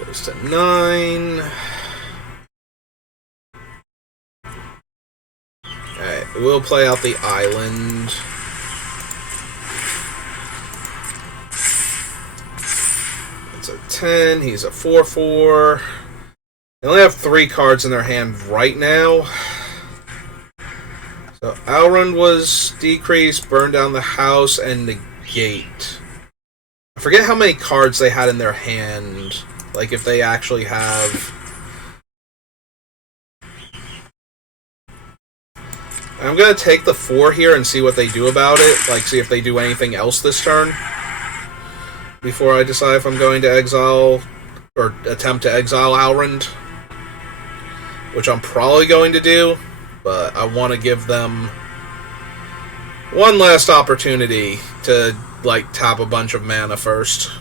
Goes to 9. Alright, we'll play out the island. It's a 10, he's a 4/4. They only have 3 cards in their hand right now. So Alrund was decreased, burn down the house, and negate. I forget how many cards they had in their hand. Like, if they actually have... I'm gonna take the 4 here and see what they do about it. Like, see if they do anything else this turn. Before I decide if I'm going to exile... or attempt to exile Alrund. Which I'm probably going to do. But I want to give them... one last opportunity to... like, tap a bunch of mana first.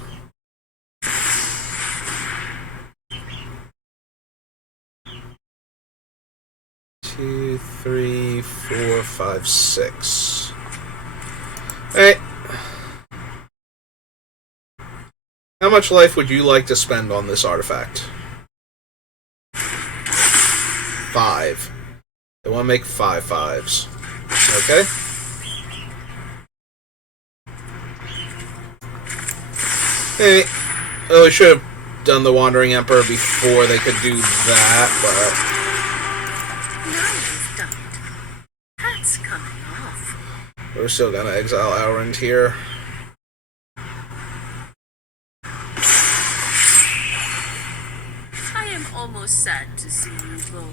Two, 3, 4, 5, 6. Alright. How much life would you like to spend on this artifact? 5. They want to make 5 5s. Okay. Hey, oh, we should have done the Wandering Emperor before they could do that, but... Now you've done it. That's coming off. We're still gonna exile Alrund here. I am almost sad to see you go.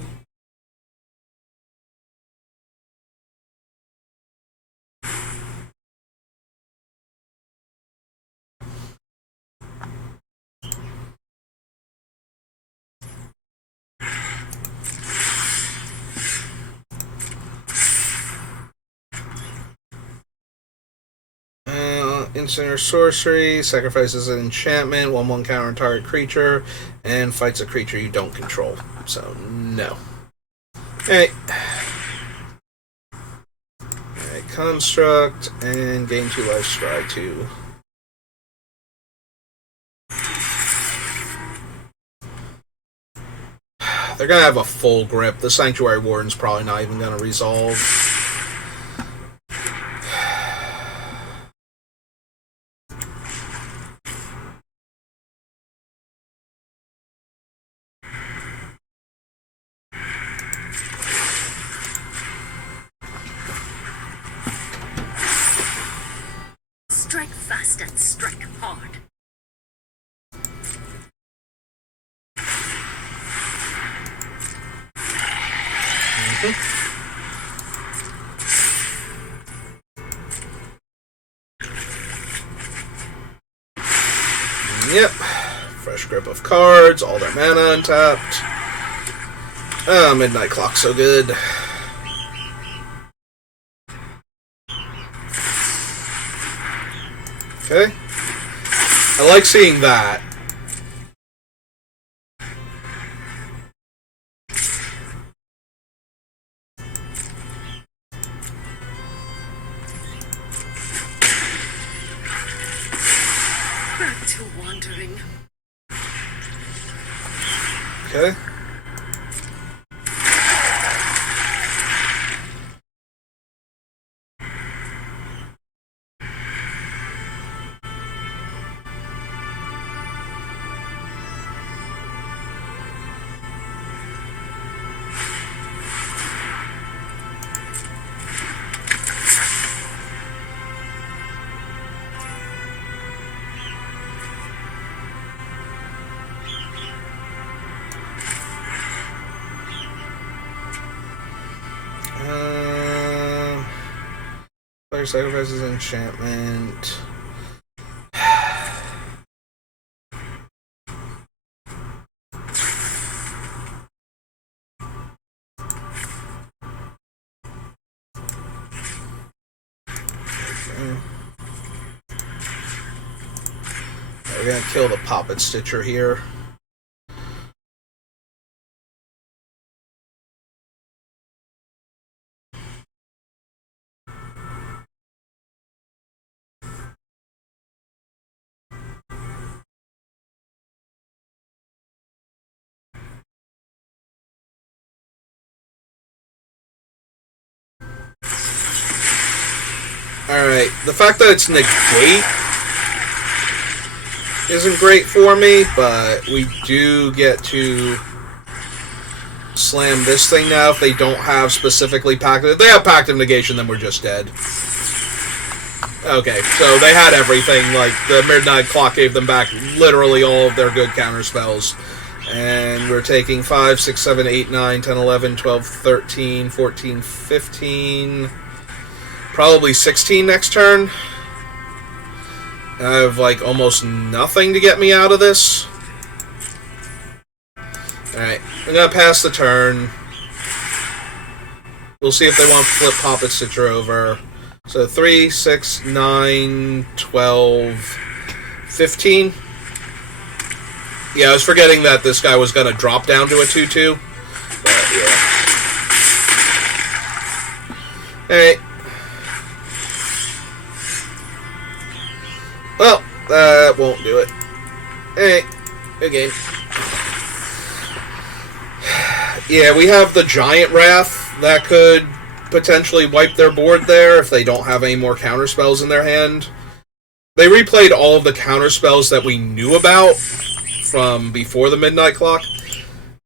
Instant or sorcery, sacrifices an enchantment, 1/1 counter on target creature, and fights a creature you don't control. So, no. Alright. Alright, construct, and gain 2 life, scry 2. They're gonna have a full grip. The Sanctuary Warden's probably not even gonna resolve. fast and strike hard. Yep. Fresh grip of cards, all their mana untapped. Midnight Clock, so good. Okay. I like seeing that. Back to wandering. Okay. Player sacrifices enchantment. We're gonna kill the Poppet Stitcher here. Alright, the fact that it's negate isn't great for me, but we do get to slam this thing now if they don't have specifically packed. If they have packed of negation, then we're just dead. Okay, so they had everything. Like, the Midnight Clock gave them back literally all of their good counter spells. And we're taking 5, 6, 7, 8, 9, 10, 11, 12, 13, 14, 15... Probably 16 next turn. I have, like, almost nothing to get me out of this. Alright, I'm gonna pass the turn. We'll see if they want to flip Poppet Stitcher over. So 3, 6, 9, 12, 15. Yeah, I was forgetting that this guy was gonna drop down to a 2-2. But, yeah. Alright. Well, that won't do it. Hey, good game. Yeah, we have the Giant Wrath that could potentially wipe their board there if they don't have any more counterspells in their hand. They replayed all of the counterspells that we knew about from before the Midnight Clock.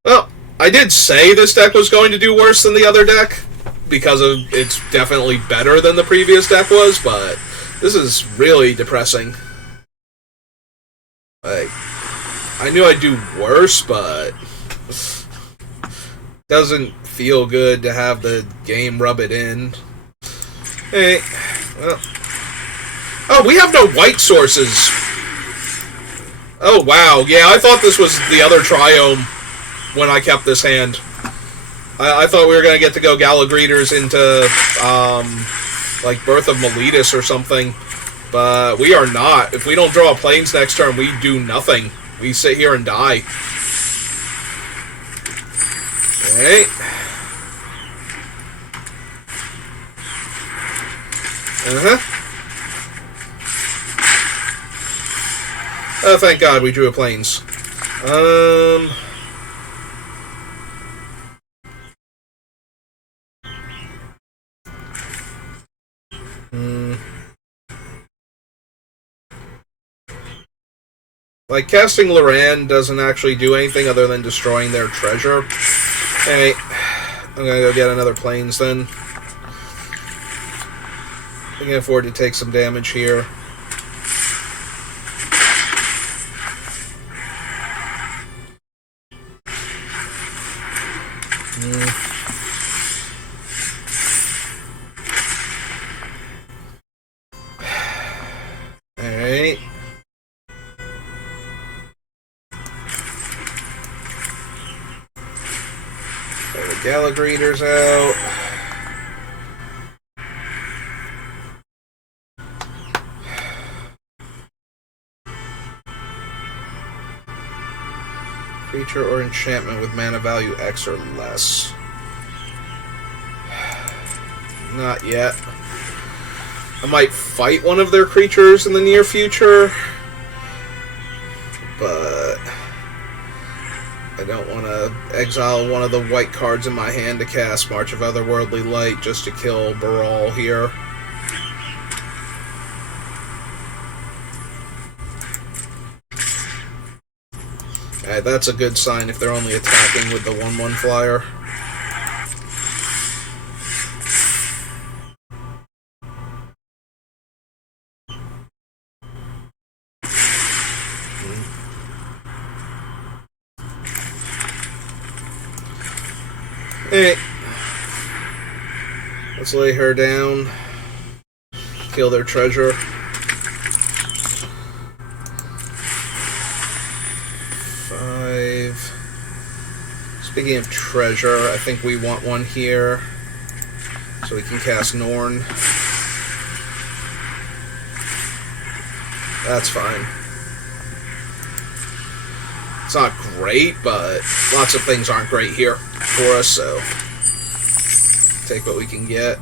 Well, I did say this deck was going to do worse than the other deck, because it's definitely better than the previous deck was, but this is really depressing. Like, I knew I'd do worse, but doesn't feel good to have the game rub it in. Hey, well. Oh, we have no white sources. Oh, wow. Yeah, I thought this was the other Triome when I kept this hand. I thought we were going to get to go Galagreeters into, like, Birth of Meletis or something. But we are not. If we don't draw Plains next turn, we do nothing. We sit here and die. Alright. Oh, thank God we drew a Plains. Like, casting Loran doesn't actually do anything other than destroying their treasure. Hey, I'm gonna go get another Plains then. I can afford to take some damage here. Gallagreeder's out. Creature or enchantment with mana value X or less. Not yet. I might fight one of their creatures in the near future, but I don't want to exile one of the white cards in my hand to cast March of Otherworldly Light just to kill Baral here. Alright, that's a good sign if they're only attacking with the 1/1 flyer. Hey, let's lay her down. Kill their treasure. Speaking of treasure, I think we want one here, so we can cast Norn. That's fine. It's not great, but lots of things aren't great here for us, so take what we can get.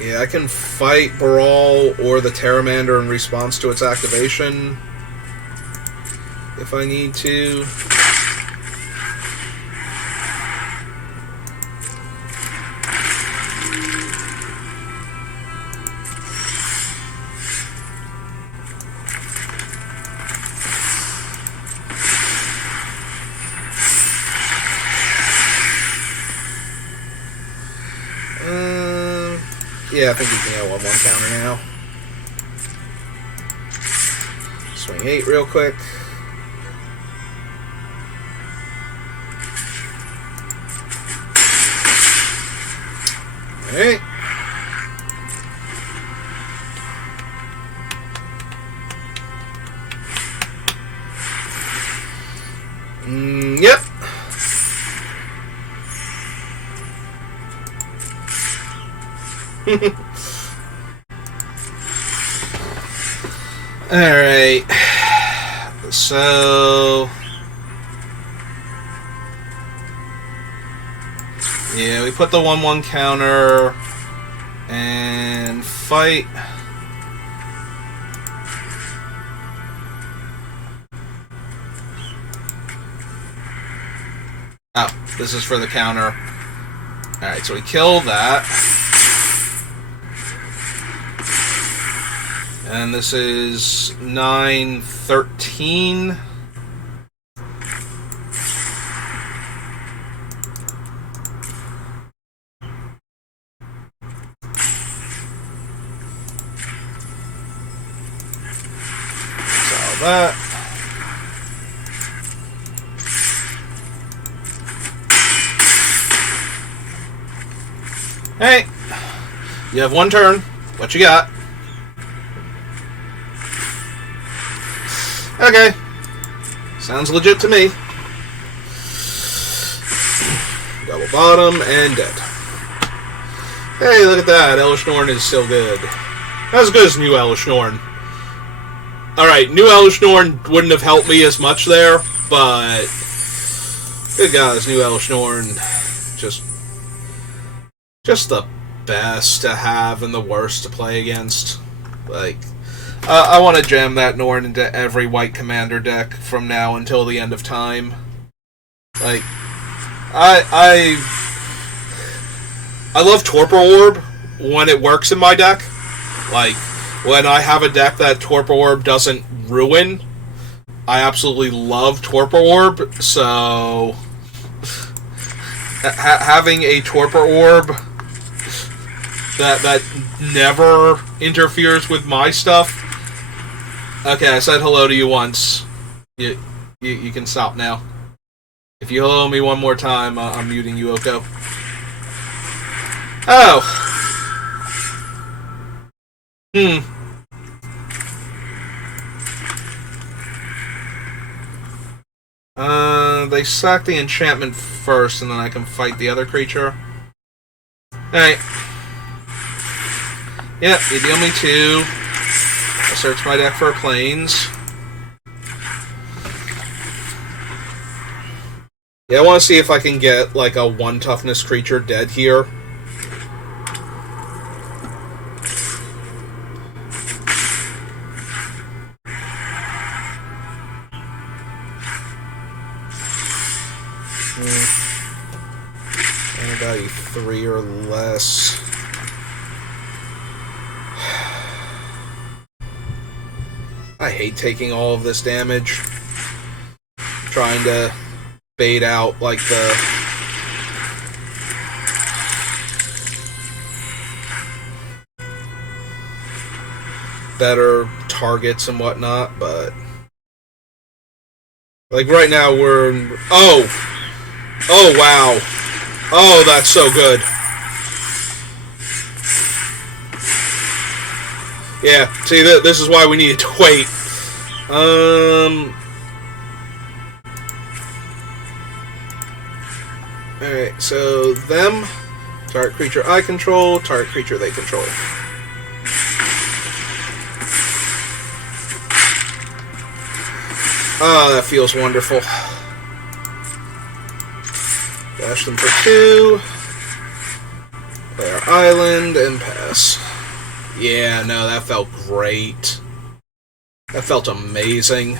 Yeah, I can fight Baral or the Terramander in response to its activation if I need to. Yeah, I think we can get 1/1 counter now. Swing 8 real quick. Alright. Yep. Alright. So... yeah, we put the 1/1 counter and fight. Oh, this is for the counter. Alright, so we kill that. And this is 9/13. So that. Hey, you have one turn. What you got? Okay. Sounds legit to me. Double bottom and dead. Hey, look at that. Elesh Norn is still good. Not as good as new Elesh Norn. Alright, new Elesh Norn wouldn't have helped me as much there, but... good guys, new Elesh Norn. Just the best to have and the worst to play against. Like... I want to jam that Norn into every white commander deck from now until the end of time. Like, I love Torpor Orb when it works in my deck. Like, when I have a deck that Torpor Orb doesn't ruin, I absolutely love Torpor Orb. So, having a Torpor Orb that never interferes with my stuff. Okay, I said hello to you once. You can stop now. If you hello me one more time, I'm muting you, Oko. Oh. I sack the enchantment first, and then I can fight the other creature? Alright. Yeah, you deal me 2. I search my deck for planes. Yeah, I want to see if I can get, like, a 1 toughness creature dead here. Value 3 or less. I hate taking all of this damage. Trying to bait out, like, the... better targets and whatnot, but... like, right now we're... Oh! Oh, wow. Oh, that's so good. Yeah, see, this is why we needed to wait. Alright, so them, target creature I control, target creature they control. Ah, that feels wonderful. Dash them for 2. Play our island and pass. Yeah, no, that felt great. That felt amazing.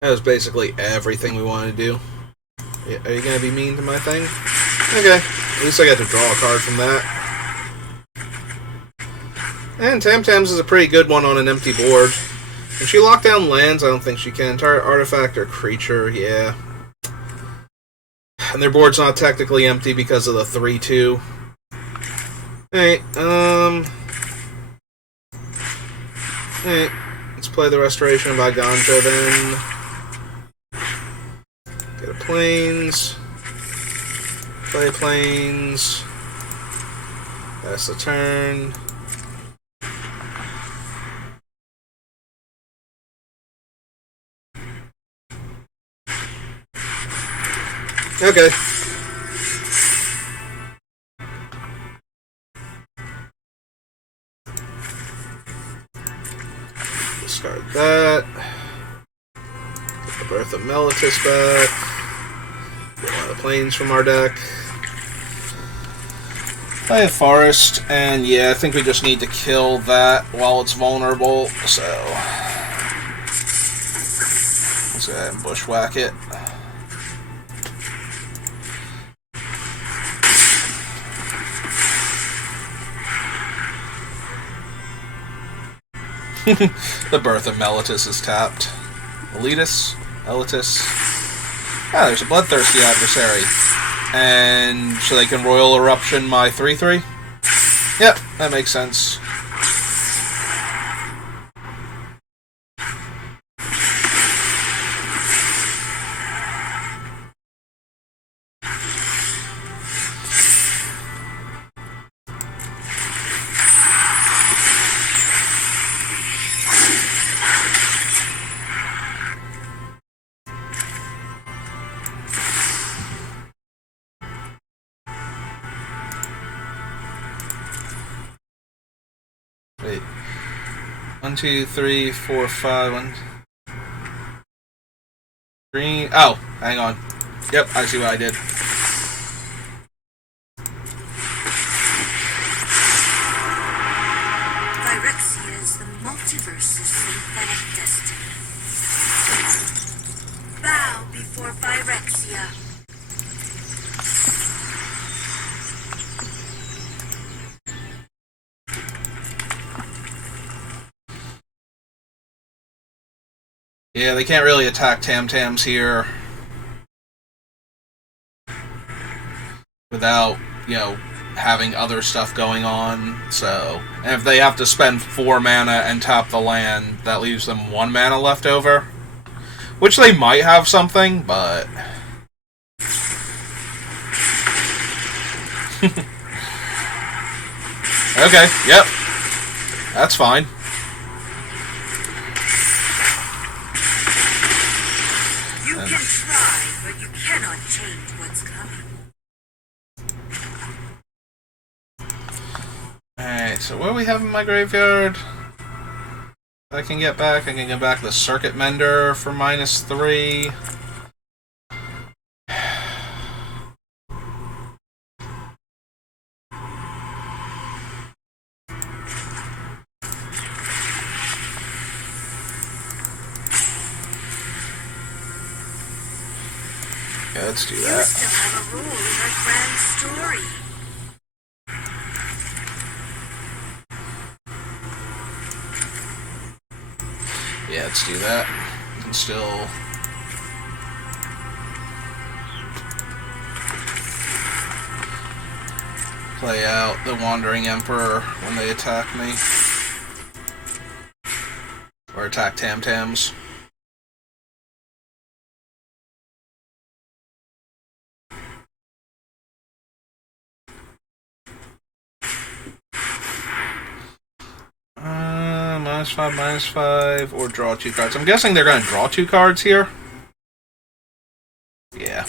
That was basically everything we wanted to do. Yeah, are you gonna be mean to my thing? Okay, at least I got to draw a card from that. And Tam-Tams is a pretty good one on an empty board. Can she lock down lands? I don't think she can. Target artifact or creature, yeah. And their board's not technically empty because of the 3-2. Alright, alright, let's play the Restoration by Ganja then. Get a planes. Play planes. That's the turn. Okay. Discard that. Get the Birth of Meletis back. Get one of the planes from our deck. Play a forest, and yeah, I think we just need to kill that while it's vulnerable, so... let's go ahead and bushwhack it. The Birth of Meletis is tapped. Elitis? Ah, there's a Bloodthirsty adversary. And so they can Royal Eruption my 3-3? Yep, that makes sense. Wait. 1, 2, 3, 4, 5, 1. Green. Oh, hang on. Yep, I see what I did. Phyrexia is the multiverse's synthetic destiny. Bow before Phyrexia. Yeah, they can't really attack Tam-Tams here without, you know, having other stuff going on, so... and if they have to spend 4 mana and tap the land, that leaves them 1 mana left over. Which they might have something, but... okay, yep. That's fine. And can try, but you cannot change what's coming. alright, so what do we have in my graveyard? I can get back the Circuit Mender for -3. Yeah, let's do You that. still have a role in our grand story. Yeah, let's do that. We can still... play out the Wandering Emperor when they attack me. Or attack Tam-Tams. -5, or draw 2 cards. I'm guessing they're going to draw 2 cards here. Yeah.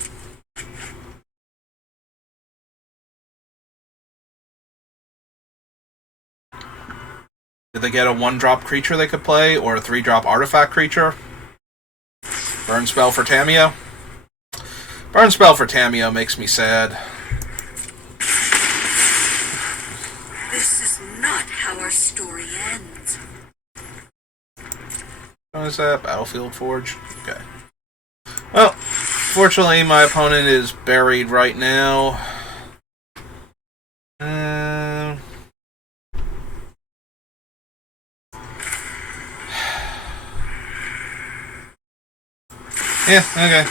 Did they get a 1-drop creature they could play, or a 3-drop artifact creature? Burn Spell for Tamiyo? Burn Spell for Tamiyo makes me sad. This is not how our story ends. What is that? Battlefield Forge? Okay. Well, fortunately, my opponent is buried right now. Yeah, okay.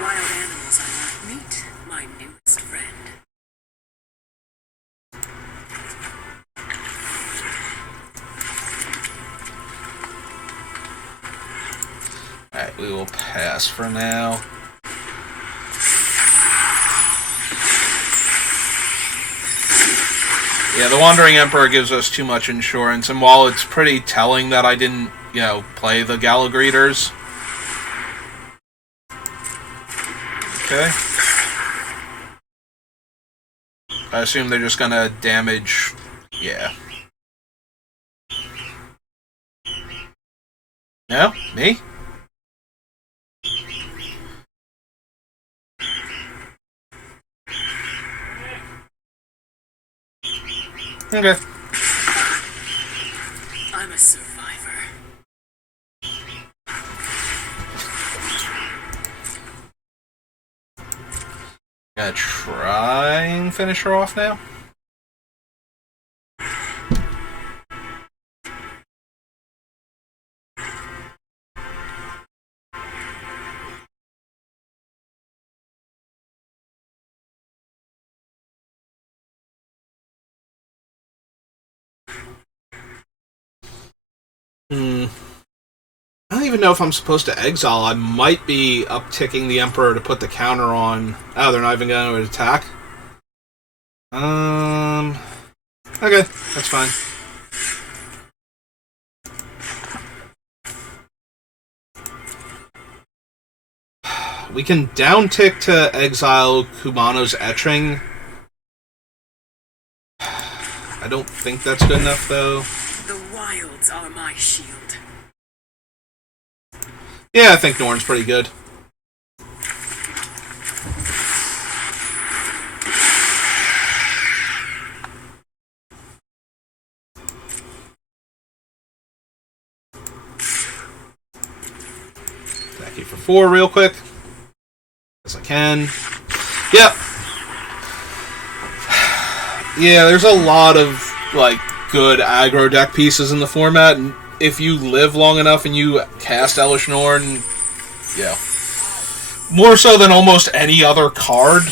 Wild animals are not meat, my newest friend. Alright, we will pass for now. Yeah, the Wandering Emperor gives us too much insurance, and while it's pretty telling that I didn't, play the Gala Greeters. Okay. I assume they're just gonna damage... Yeah. No? Me? Okay. I'm a survivor. Gonna try and finish her off now. I don't even know if I'm supposed to exile. I might be upticking the Emperor to put the counter on. Oh, they're not even going to attack? Okay, that's fine. We can downtick to exile Kumano's Etching. I don't think that's good enough, though. The wilds are my shield. Yeah, I think Norn's pretty good. Attack you for 4 real quick. As I can. Yep. Yeah, there's a lot of, good aggro deck pieces in the format, and if you live long enough and you cast Elesh Norn, yeah. More so than almost any other card,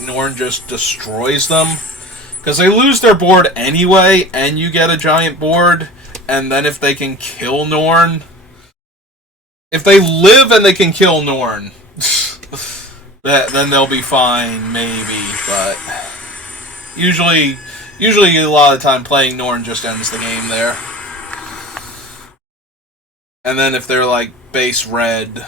Norn just destroys them. Because they lose their board anyway, and you get a giant board, and then if they can kill Norn... If they live and they can kill Norn, then they'll be fine, maybe, but... Usually a lot of the time playing Norn just ends the game there. And then if they're like base red,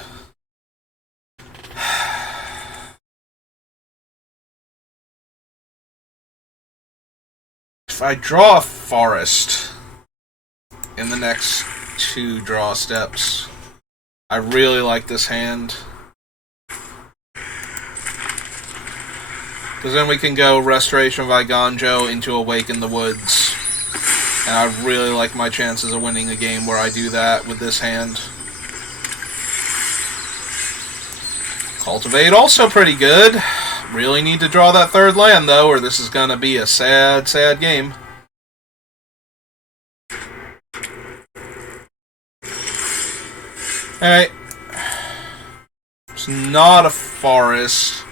if I draw a forest in the next 2 draw steps, I really like this hand. Because then we can go Restoration of Iganjo into Awaken the Woods. And I really like my chances of winning a game where I do that with this hand. Cultivate also pretty good. Really need to draw that 3rd land, though, or this is going to be a sad, sad game. Alright. It's not a forest.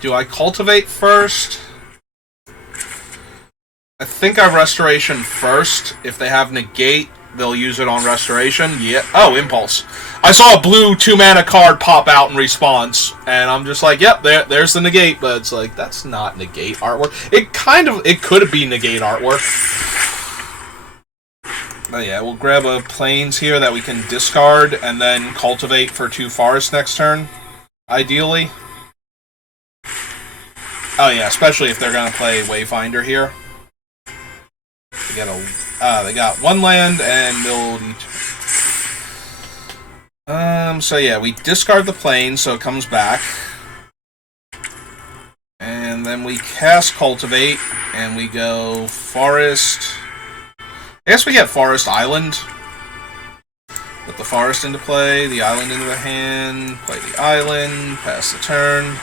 Do I cultivate first? I think I Restoration first. If they have Negate, they'll use it on Restoration. Yeah. Oh, Impulse. I saw a blue 2-mana card pop out in response, and I'm just like, yep, there's the Negate, but it's like, that's not Negate artwork. It could be Negate artwork. But yeah, we'll grab a Plains here that we can discard, and then cultivate for 2 forests next turn, ideally. Oh yeah, especially if they're going to play Wayfinder here. They got 1 land and build each. So yeah, we discard the plane, so it comes back. And then we cast Cultivate, and we go Forest. I guess we get Forest Island. Put the forest into play, the island into the hand, play the island, pass the turn.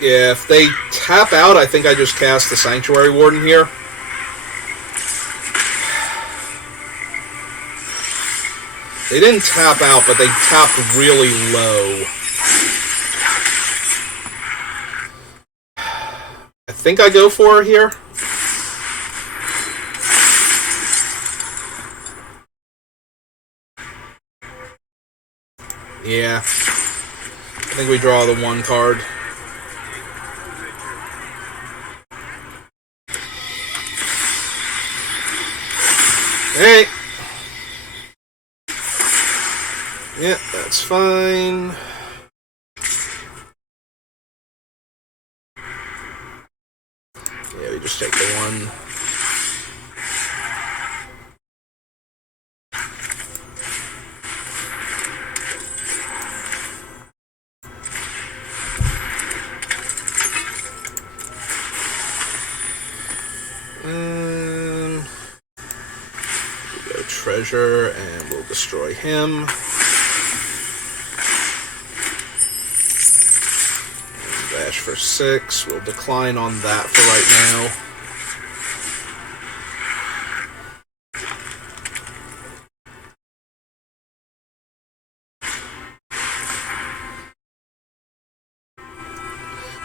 Yeah, if they tap out, I think I just cast the Sanctuary Warden here. They didn't tap out, but they tapped really low. I think I go for it here. Yeah. I think we draw the 1 card. Alright. Yeah, that's fine. Yeah, we just take the 1. We go treasure, and we'll destroy him. Dash for 6. We'll decline on that for right now.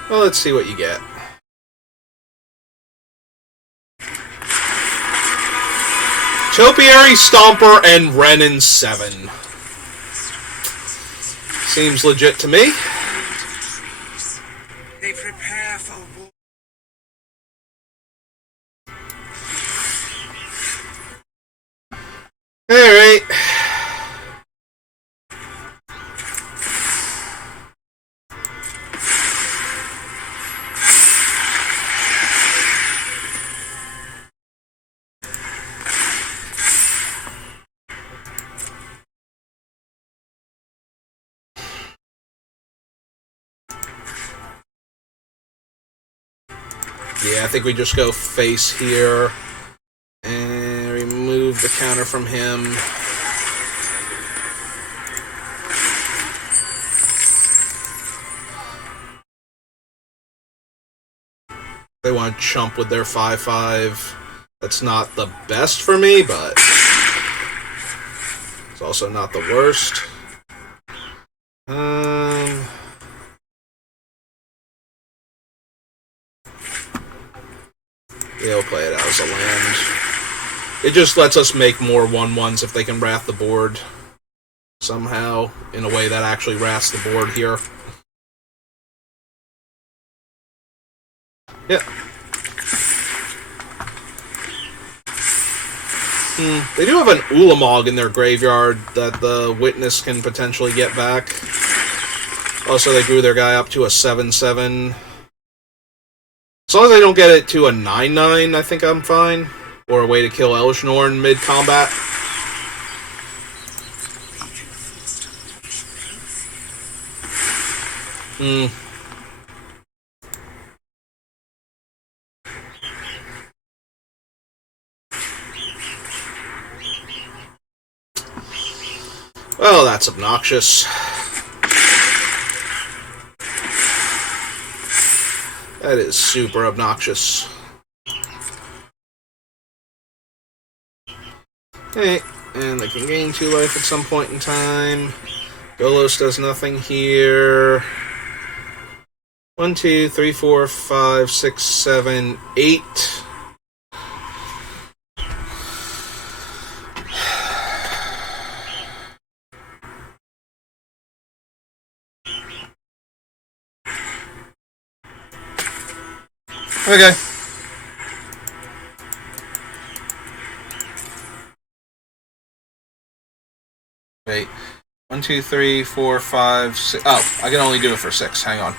Well, let's see what you get. Topiary, Stomper, and Renin 7. Seems legit to me. They prepare for war. Alright. Yeah, I think we just go face here and remove the counter from him. They want to chump with their 5/5. That's not the best for me, but it's also not the worst. Yeah, we'll play it out as a land. It just lets us make more 1/1s if they can wrath the board somehow, in a way that actually wraths the board here. Yeah. They do have an Ulamog in their graveyard that the Witness can potentially get back. Also, they grew their guy up to a 7/7. As long as I don't get it to a 9/9, I think I'm fine. Or a way to kill Elesh Norn mid-combat. Well, that's obnoxious. That is super obnoxious. Okay, and they can gain 2 life at some point in time. Golos does nothing here. 1, 2, 3, 4, 5, 6, 7, 8. Okay. Wait. 1, 2, 3, 4, 5, 6. Oh, I can only do it for 6. Hang on.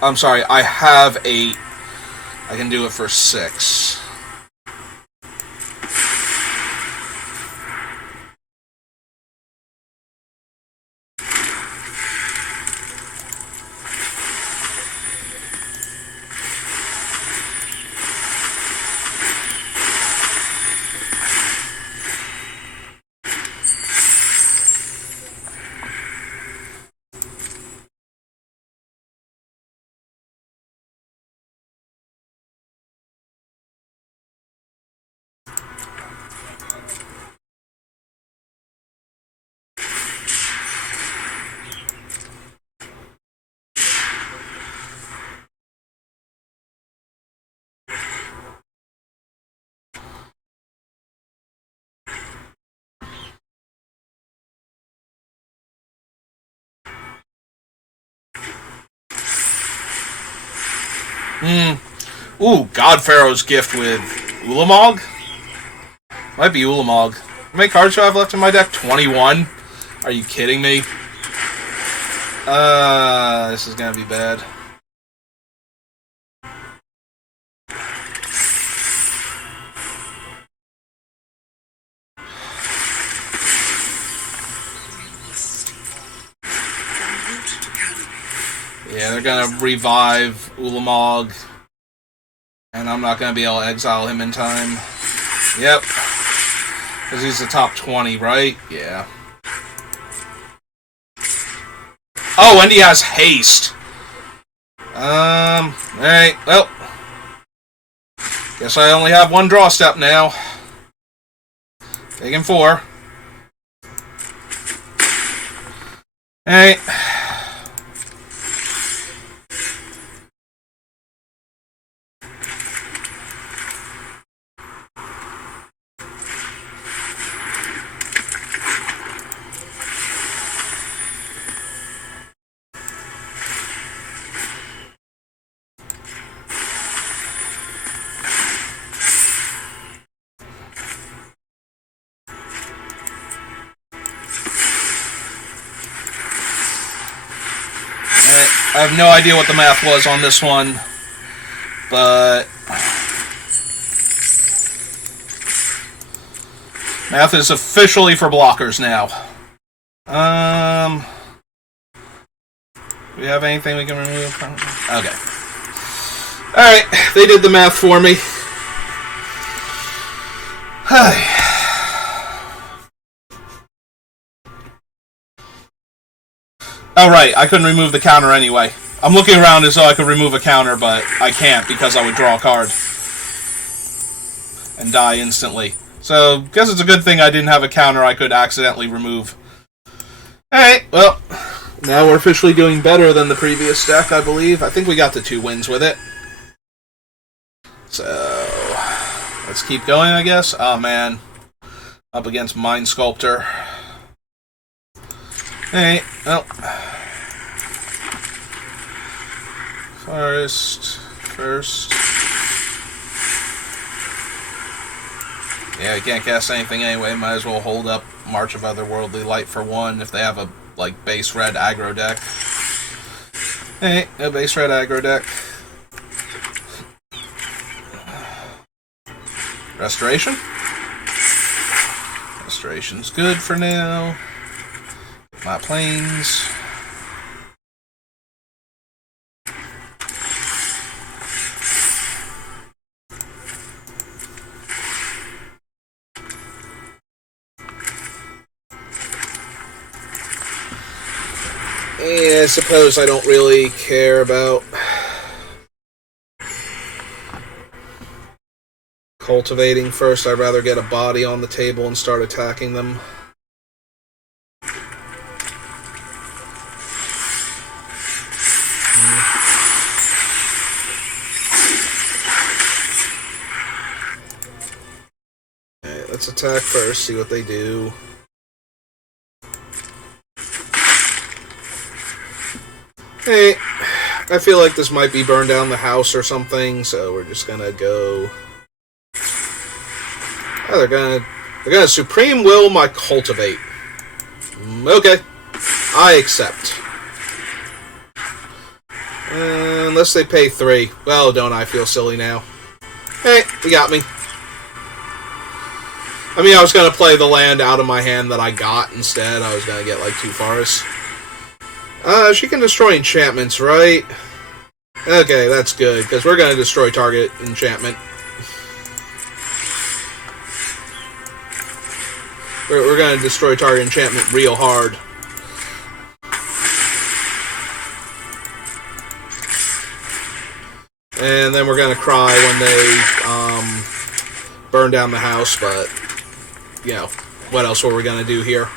I'm sorry, I have 8. I can do it for 6. Ooh, God Pharaoh's Gift with Ulamog? Might be Ulamog. How many cards do I have left in my deck? 21? Are you kidding me? This is gonna be bad. Yeah, they're gonna revive Ulamog. And I'm not gonna be able to exile him in time. Yep. Because he's the top 20, right? Yeah. Oh, and he has haste. Alright, well. Guess I only have 1 draw step now. Taking 4. Alright. I have no idea what the math was on this one, but math is officially for blockers now. Do we have anything we can remove? Okay. Alright, they did the math for me. Oh, right, I couldn't remove the counter anyway. I'm looking around as though I could remove a counter, but I can't because I would draw a card. And die instantly. So, guess it's a good thing I didn't have a counter I could accidentally remove. Alright, well, now we're officially doing better than the previous deck, I believe. I think we got the 2 wins with it. So, let's keep going, I guess. Oh, man. Up against Mind Sculptor. Alright, well. First. Yeah, you can't cast anything anyway. Might as well hold up March of Otherworldly Light for 1 if they have a like base red aggro deck. Hey, no base red aggro deck. Restoration? Restoration's good for now. My planes. Yeah, I suppose I don't really care about cultivating first. I'd rather get a body on the table and start attacking them. Alright, let's attack first, see what they do. Hey, I feel like this might be burn down the house or something, so we're just gonna go. Oh, they're gonna Supreme Will my cultivate. Okay, I accept. Unless they pay 3. Well, don't I feel silly now? Hey, you got me. I mean, I was gonna play the land out of my hand that I got instead. I was gonna get like 2 forests. She can destroy enchantments, right? Okay, that's good, because we're going to destroy target enchantment. We're going to destroy target enchantment real hard. And then we're going to cry when they burn down the house, but, you know, what else were we going to do here?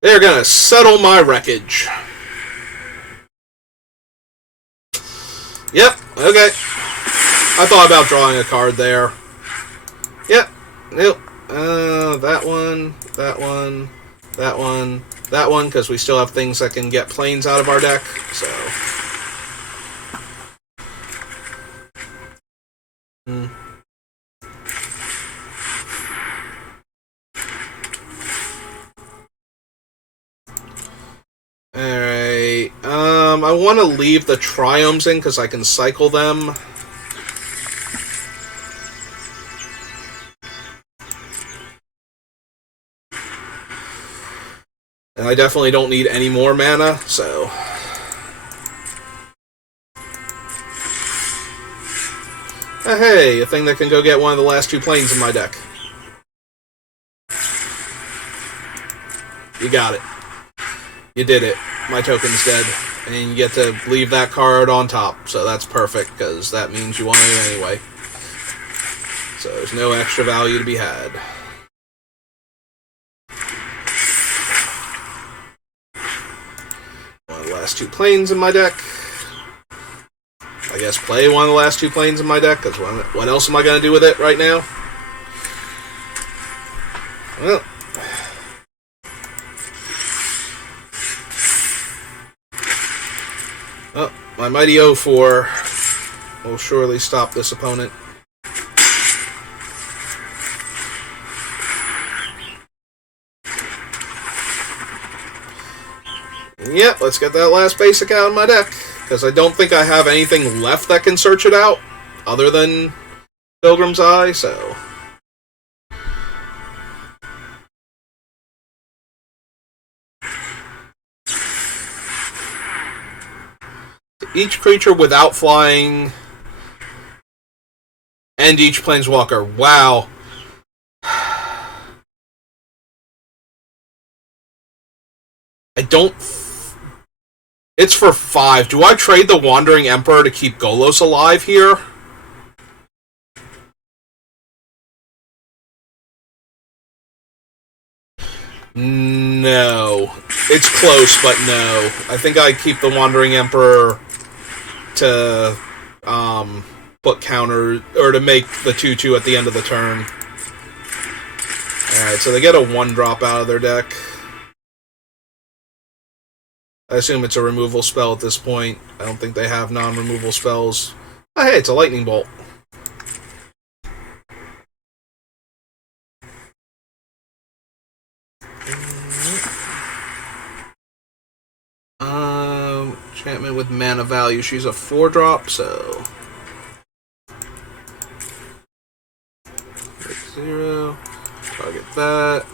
They're gonna settle my wreckage. Yep, okay. I thought about drawing a card there. Yep, nope. That one, that one, that one, that one, because we still have things that can get planes out of our deck, so. Alright, I want to leave the Triomes in because I can cycle them. And I definitely don't need any more mana, so. Hey, a thing that can go get one of the last 2 planes in my deck. You got it. You did it. My token's dead. And you get to leave that card on top. So that's perfect, because that means you want it anyway. So there's no extra value to be had. One of the last 2 planes in my deck. I guess play one of the last 2 planes in my deck, because what else am I going to do with it right now? Well. Oh, my mighty O4 will surely stop this opponent. Yep, let's get that last basic out of my deck, because I don't think I have anything left that can search it out, other than Pilgrim's Eye, so. Each creature without flying, and each planeswalker. Wow. I don't. It's for 5. Do I trade the Wandering Emperor to keep Golos alive here? No. It's close, but no. I think I keep the Wandering Emperor to put counter or to make the 2/2 at the end of the turn. Alright, so they get a 1-drop out of their deck. I assume it's a removal spell at this point. I don't think they have non-removal spells. Oh, hey, it's a lightning bolt. Enchantment with mana value. She's a 4-drop, so 0. Target that.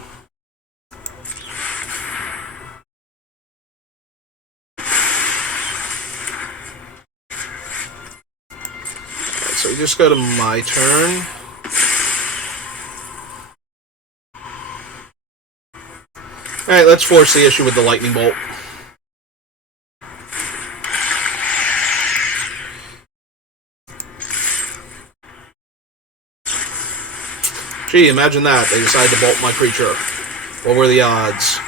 Alright, so we just go to my turn. Alright, let's force the issue with the lightning bolt. Gee, imagine that. They decided to bolt my creature. What were the odds?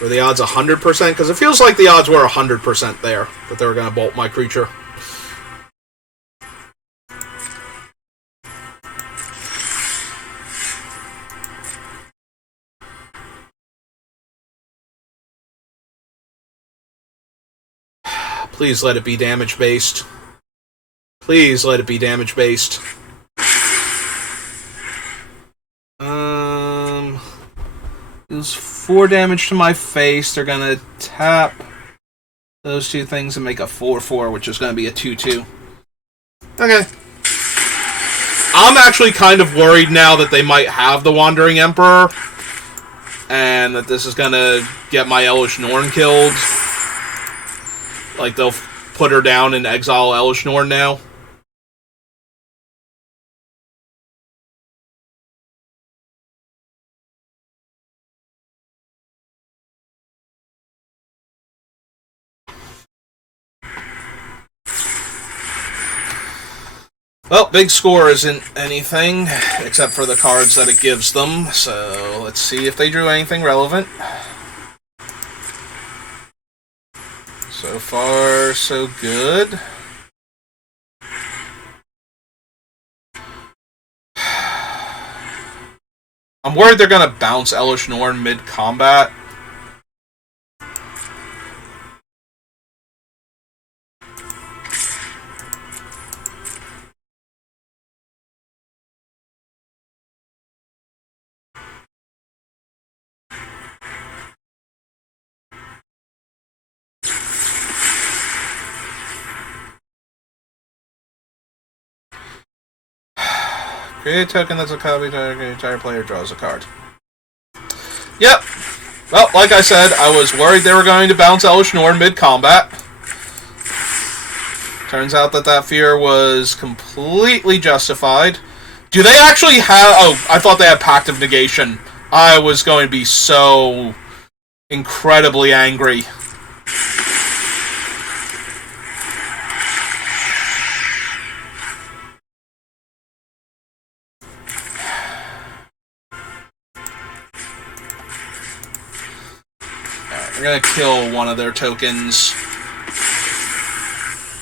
Were the odds 100%? Because it feels like the odds were 100% there that they were going to bolt my creature. Please let it be damage-based. Please let it be damage-based. Deals 4 damage to my face. They're gonna tap those 2 things and make a 4/4, which is gonna be a 2/2. Okay. I'm actually kind of worried now that they might have the Wandering Emperor, and that this is gonna get my Elesh Norn killed. Like, they'll put her down and exile Elesh Norn now. Well, big score isn't anything, except for the cards that it gives them, so let's see if they drew anything relevant. So far, so good. I'm worried they're gonna bounce Elesh Norn mid-combat. Create a token that's a copy target. The entire player draws a card. Yep. Well, like I said, I was worried they were going to bounce Elesh Norn mid-combat. Turns out that fear was completely justified. Do they actually have... Oh, I thought they had Pact of Negation. I was going to be so incredibly angry. We're going to kill one of their tokens.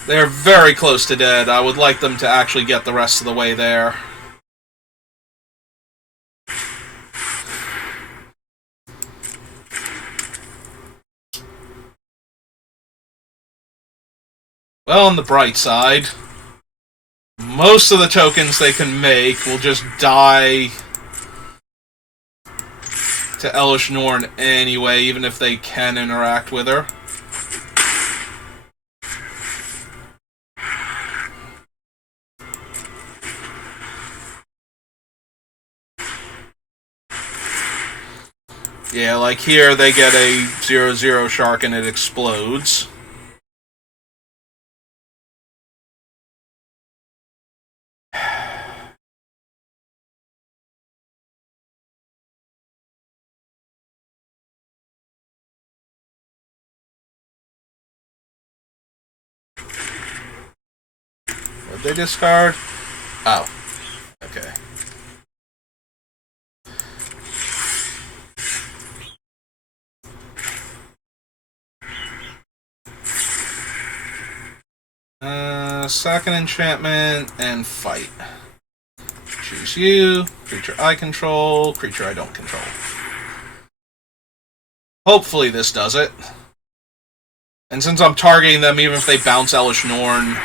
They're very close to dead. I would like them to actually get the rest of the way there. Well, on the bright side, most of the tokens they can make will just die to Elesh Norn anyway, even if they can interact with her. Yeah, like here they get a 0/0 shark and it explodes. What they discard? Oh. Okay. Sack an enchantment and fight. Choose you. Creature I control. Creature I don't control. Hopefully this does it. And since I'm targeting them, even if they bounce Elish Norn...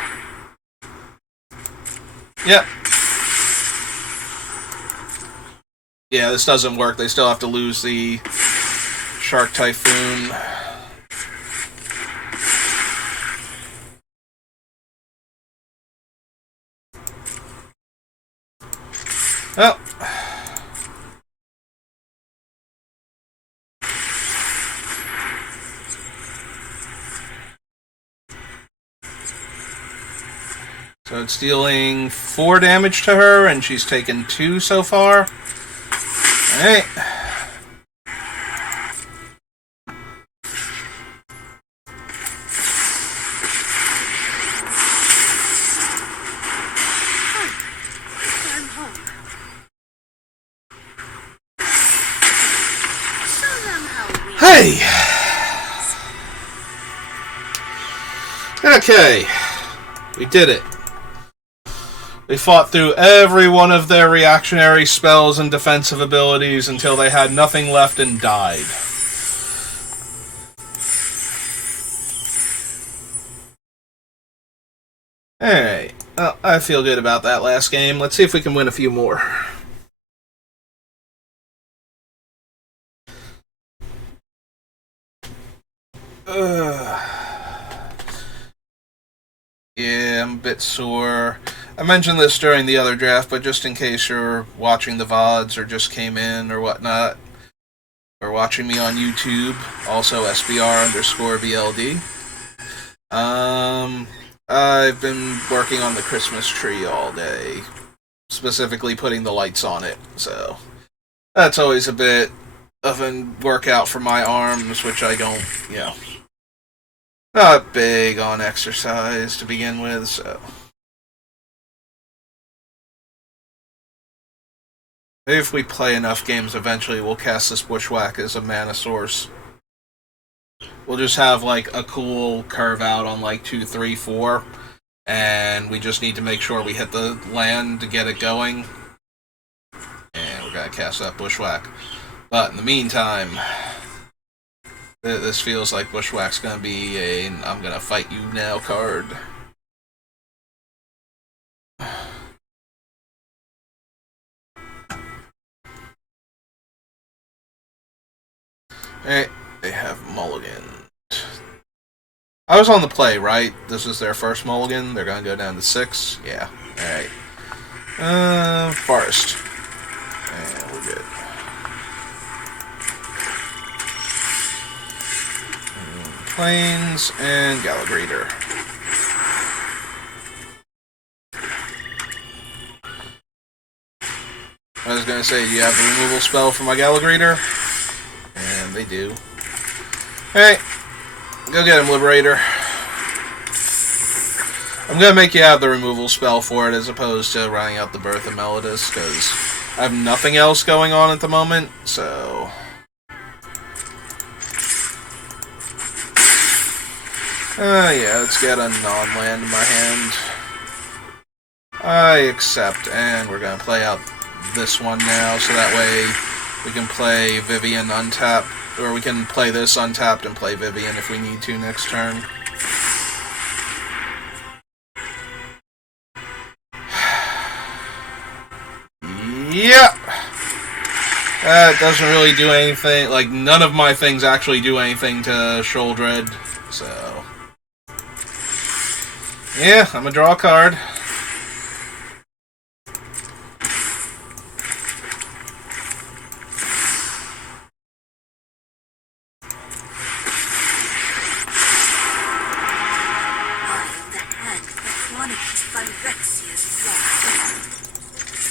Yep. Yeah, this doesn't work. They still have to lose the Shark Typhoon. Oh. So it's dealing 4 damage to her, and she's taken 2 so far. Alright. I'm home. Show them how we Hey! Okay. We did it. They fought through every one of their reactionary spells and defensive abilities until they had nothing left and died. Alright. Well, I feel good about that last game. Let's see if we can win a few more. Yeah, I'm a bit sore. I mentioned this during the other draft, but just in case you're watching the VODs or just came in or whatnot, or watching me on YouTube, also SBR_BLD. I've been working on the Christmas tree all day, specifically putting the lights on it, so that's always a bit of a workout for my arms, which I don't, not big on exercise to begin with, so. Maybe if we play enough games, eventually we'll cast this Bushwhack as a mana source. We'll just have, like, a cool curve out on, like, 2, 3, 4, and we just need to make sure we hit the land to get it going. And we're gonna cast that Bushwhack. But in the meantime... This feels like Bushwhack's gonna be a I'm gonna fight you now card. Alright, they have Mulligan. I was on the play, right? This is their first Mulligan. They're gonna go down to 6. Yeah. Alright. Forest. And we're good. Plains and Gallagher. I was gonna say, do you have the removal spell for my Gallagher? And they do. Alright. Go get him, Liberator. I'm gonna make you have the removal spell for it as opposed to running out the Birth of Melodus, because I have nothing else going on at the moment, so... yeah, let's get a non-land in my hand. I accept, and we're gonna play out this one now, so that way we can play Vivien untapped, or we can play this untapped and play Vivien if we need to next turn. Yep! That doesn't really do anything, like, none of my things actually do anything to Sheoldred, so... Yeah, I'm gonna draw a card.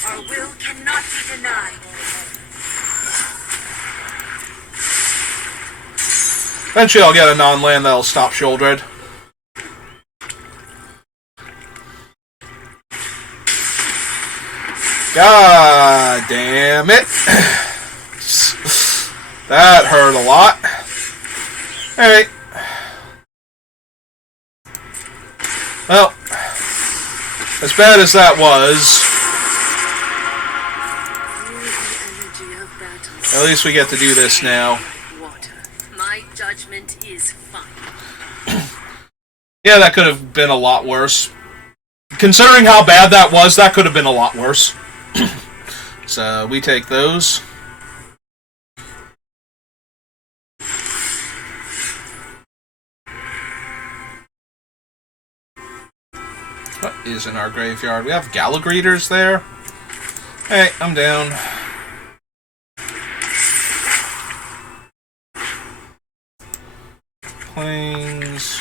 Our will cannot be denied. Eventually I'll get a non-land that'll stop Sheoldred. God damn it. That hurt a lot. Alright. Well, As bad as that was, at least we get to do this now. Water. My judgment is final. Yeah, that could have been a lot worse. Considering how bad that was, that could have been a lot worse. So, we take those. What is in our graveyard? We have Gallagreeters there. Hey, I'm down. Planes.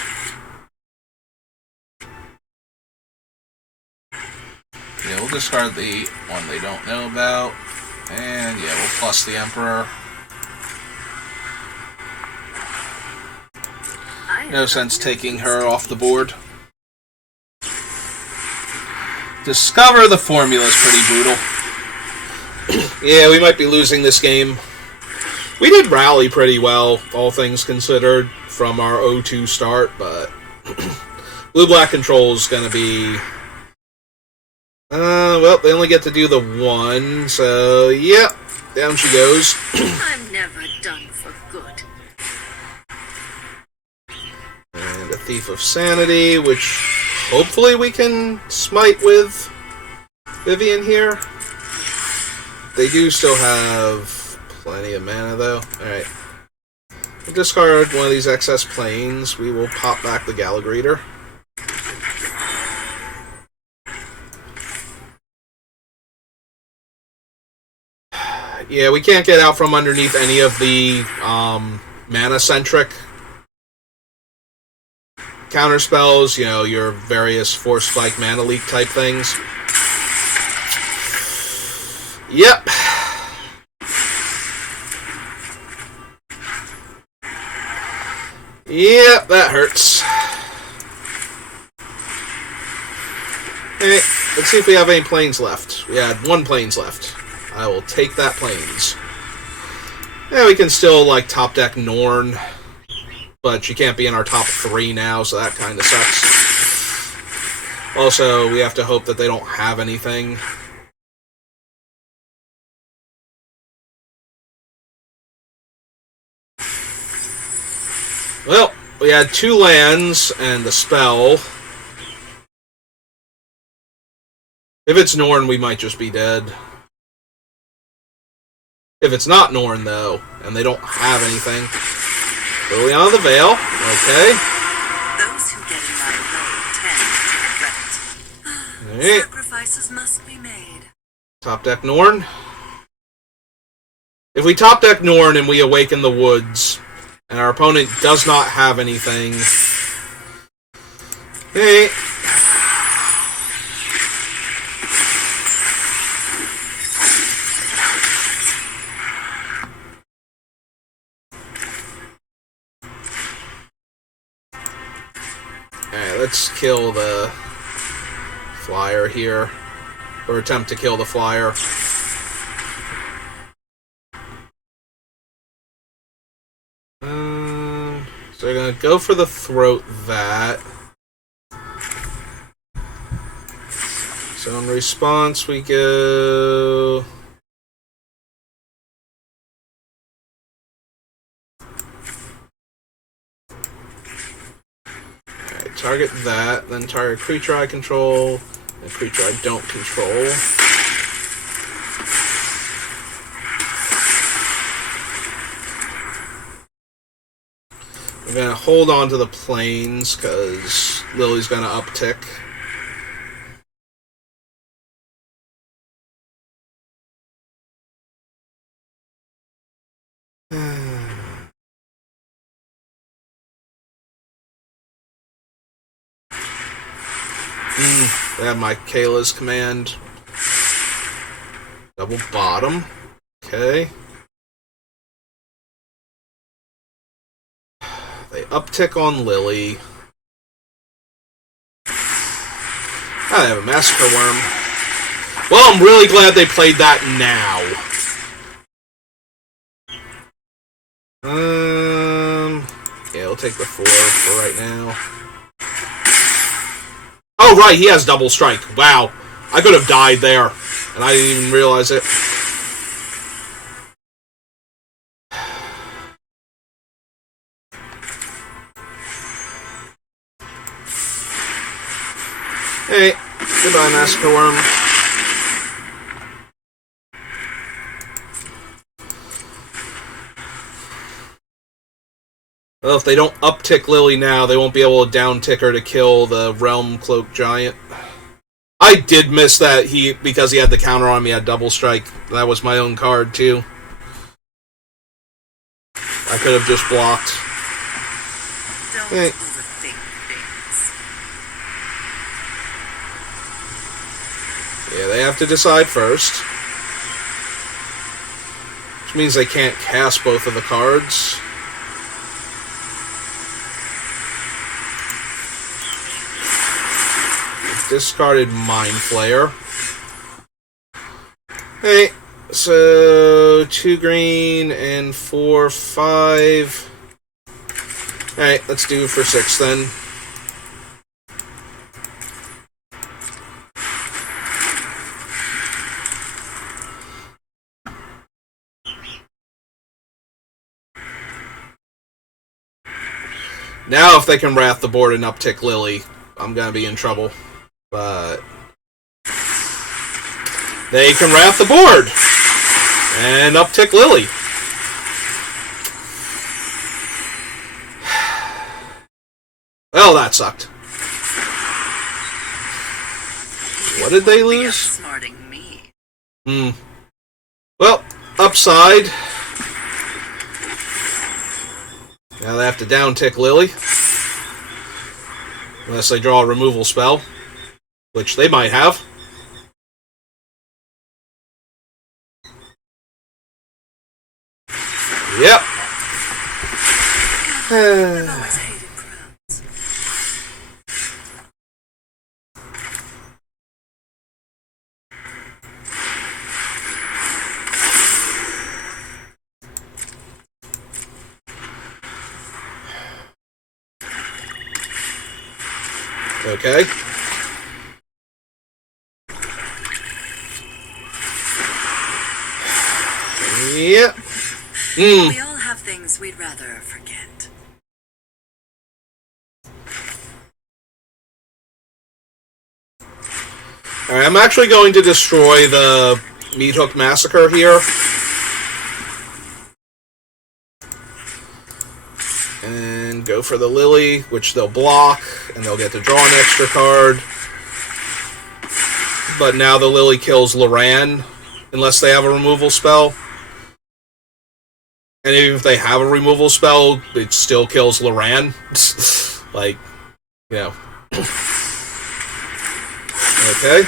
Yeah, we'll discard the one they don't know about. And yeah, we'll plus the Emperor. No sense taking her off the board. Discover the Formula is pretty brutal. Yeah, we might be losing this game. We did rally pretty well, all things considered, from our 0-2 start, but blue-black control is going to be... well, they only get to do the one, so, yep, down she goes. I'm never done for good. And a Thief of Sanity, which hopefully we can smite with Vivian here. They do still have plenty of mana, though. Alright. We'll discard one of these excess planes. We will pop back the Gallagreeter. Yeah, we can't get out from underneath any of the mana-centric counterspells, you know, your various Force Spike, Mana Leak type things. Yep. Yep, that hurts. Hey, let's see if we have any planes left. We had one planes left. I will take that planes. Yeah, we can still, like, top deck Norn, but she can't be in our top 3 now, so that kind of sucks. Also, we have to hope that they don't have anything. Well, we had 2 lands and the spell. If it's Norn, we might just be dead. If it's not Norn, though, and they don't have anything... Liliana the Veil, okay. Those who get in my way tend to regret it. Alright. Sacrifices must be made. Top deck Norn. If we top deck Norn and we awaken the woods, and our opponent does not have anything... Hey. Alright, let's kill the flyer here. Or attempt to kill the flyer. So we're gonna go for the throat that. So in response we go... Alright, target that, then target creature I control, and creature I don't control. I'm gonna hold on to the planes, because Lily's gonna uptick. They have my Kayla's command. Double bottom. Okay. They uptick on Lily. I have a Massacre Worm. Well, I'm really glad they played that now. Yeah, we'll take the 4 for right now. Oh, right, he has double strike. Wow. I could have died there, and I didn't even realize it. Hey, goodbye, Massacre Worm. Well, if they don't uptick Lily now, they won't be able to downtick her to kill the Realm Cloak Giant. I did miss that because he had the counter on me, had double strike. That was my own card, too. I could have just blocked. Don't Hey. overthink things. Yeah, they have to decide first. Which means they can't cast both of the cards. Discarded Mind Flayer. Hey, so 2 green and 4, 5. Alright, let's do it for 6 then. Now if they can wrath the board and uptick Lily, I'm gonna be in trouble. But they can wrath the board and uptick Lily. Well, that sucked. What did they lose? Outsmarting me. Well, upside. Now they have to downtick Lily. Unless they draw a removal spell. Which they might have. Yep. I've always hated crowds. Okay. Yep. We all have things we'd rather forget. Alright, I'm actually going to destroy the Meat Hook Massacre here. And go for the Lily, which they'll block, and they'll get to draw an extra card. But now the Lily kills Loran, unless they have a removal spell. And even if they have a removal spell, it still kills Loran. Like, you know. Okay.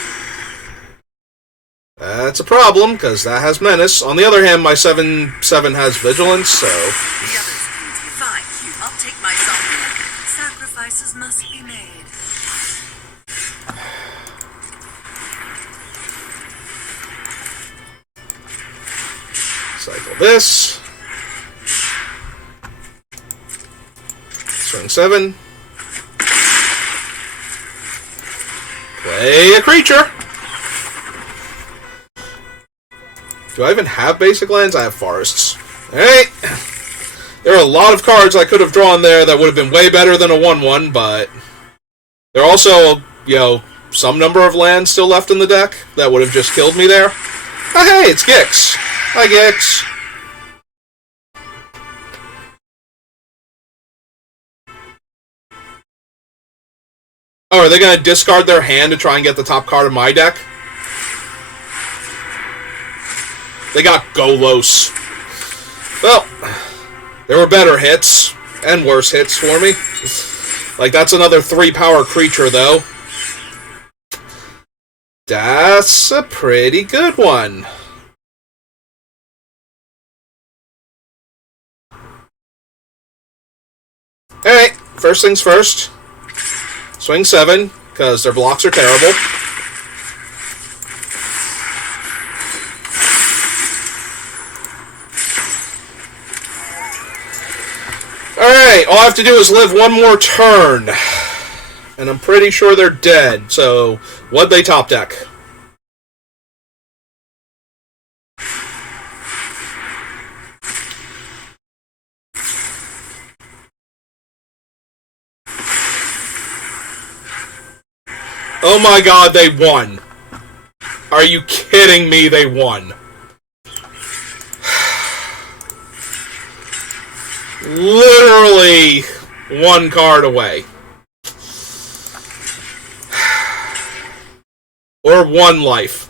That's a problem, because that has Menace. On the other hand, my 7/7 has Vigilance, so... The others can fine. I'll take my zombie. Sacrifices must be made. Cycle this. Swing 7. Play a creature. Do I even have basic lands? I have forests. Alright. There are a lot of cards I could have drawn there that would have been way better than a 1/1, but there are also, you know, some number of lands still left in the deck that would have just killed me there. Oh, hey, it's Gix. Hi, Gix. Oh, are they going to discard their hand to try and get the top card of my deck? They got Golos. Well, there were better hits, and worse hits for me. Like, that's another 3-power creature, though. That's a pretty good one. Alright, first things first. Swing 7, because their blocks are terrible. Alright, all I have to do is live one more turn. And I'm pretty sure they're dead, so what'd they top deck? Oh my god, they won. Are you kidding me? They won. Literally one card away. Or one life.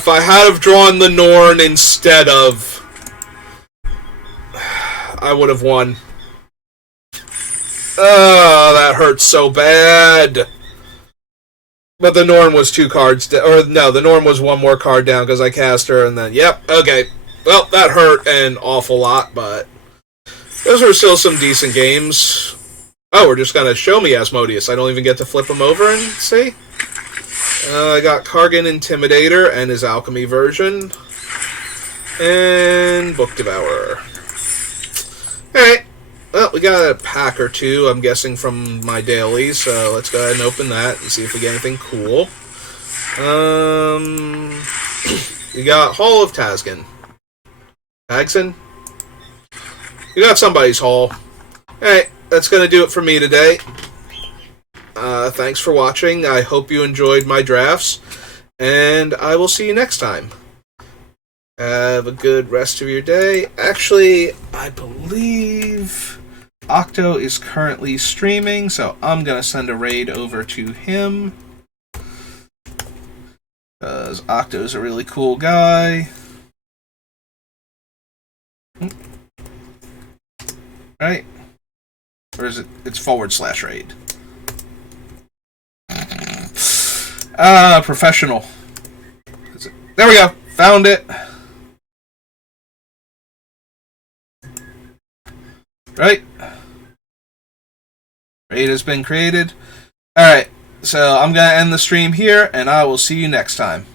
If I had have drawn the Norn instead of, I would have won. Oh, that hurts so bad. But the Norn was 2 cards, or no, the Norn was 1 more card down because I cast her, and then, yep, okay. Well, that hurt an awful lot, but those were still some decent games. Oh, we're just gonna show me Asmodeus. I don't even get to flip him over and see? I got Kargan Intimidator and his Alchemy version. And Book Devourer. Alright. Well, we got a pack or two, I'm guessing, from my daily, so let's go ahead and open that and see if we get anything cool. We got Hall of Tazgan. Tagson? We got somebody's Hall. Alright, that's gonna do it for me today. Thanks for watching. I hope you enjoyed my drafts, and I will see you next time. Have a good rest of your day. Actually, I believe Octo is currently streaming, so I'm going to send a raid over to him. Because Octo's a really cool guy. Right? Or is it? It's /raid. Professional. There we go. Found it. Right? Raid has been created. Alright, so I'm going to end the stream here, and I will see you next time.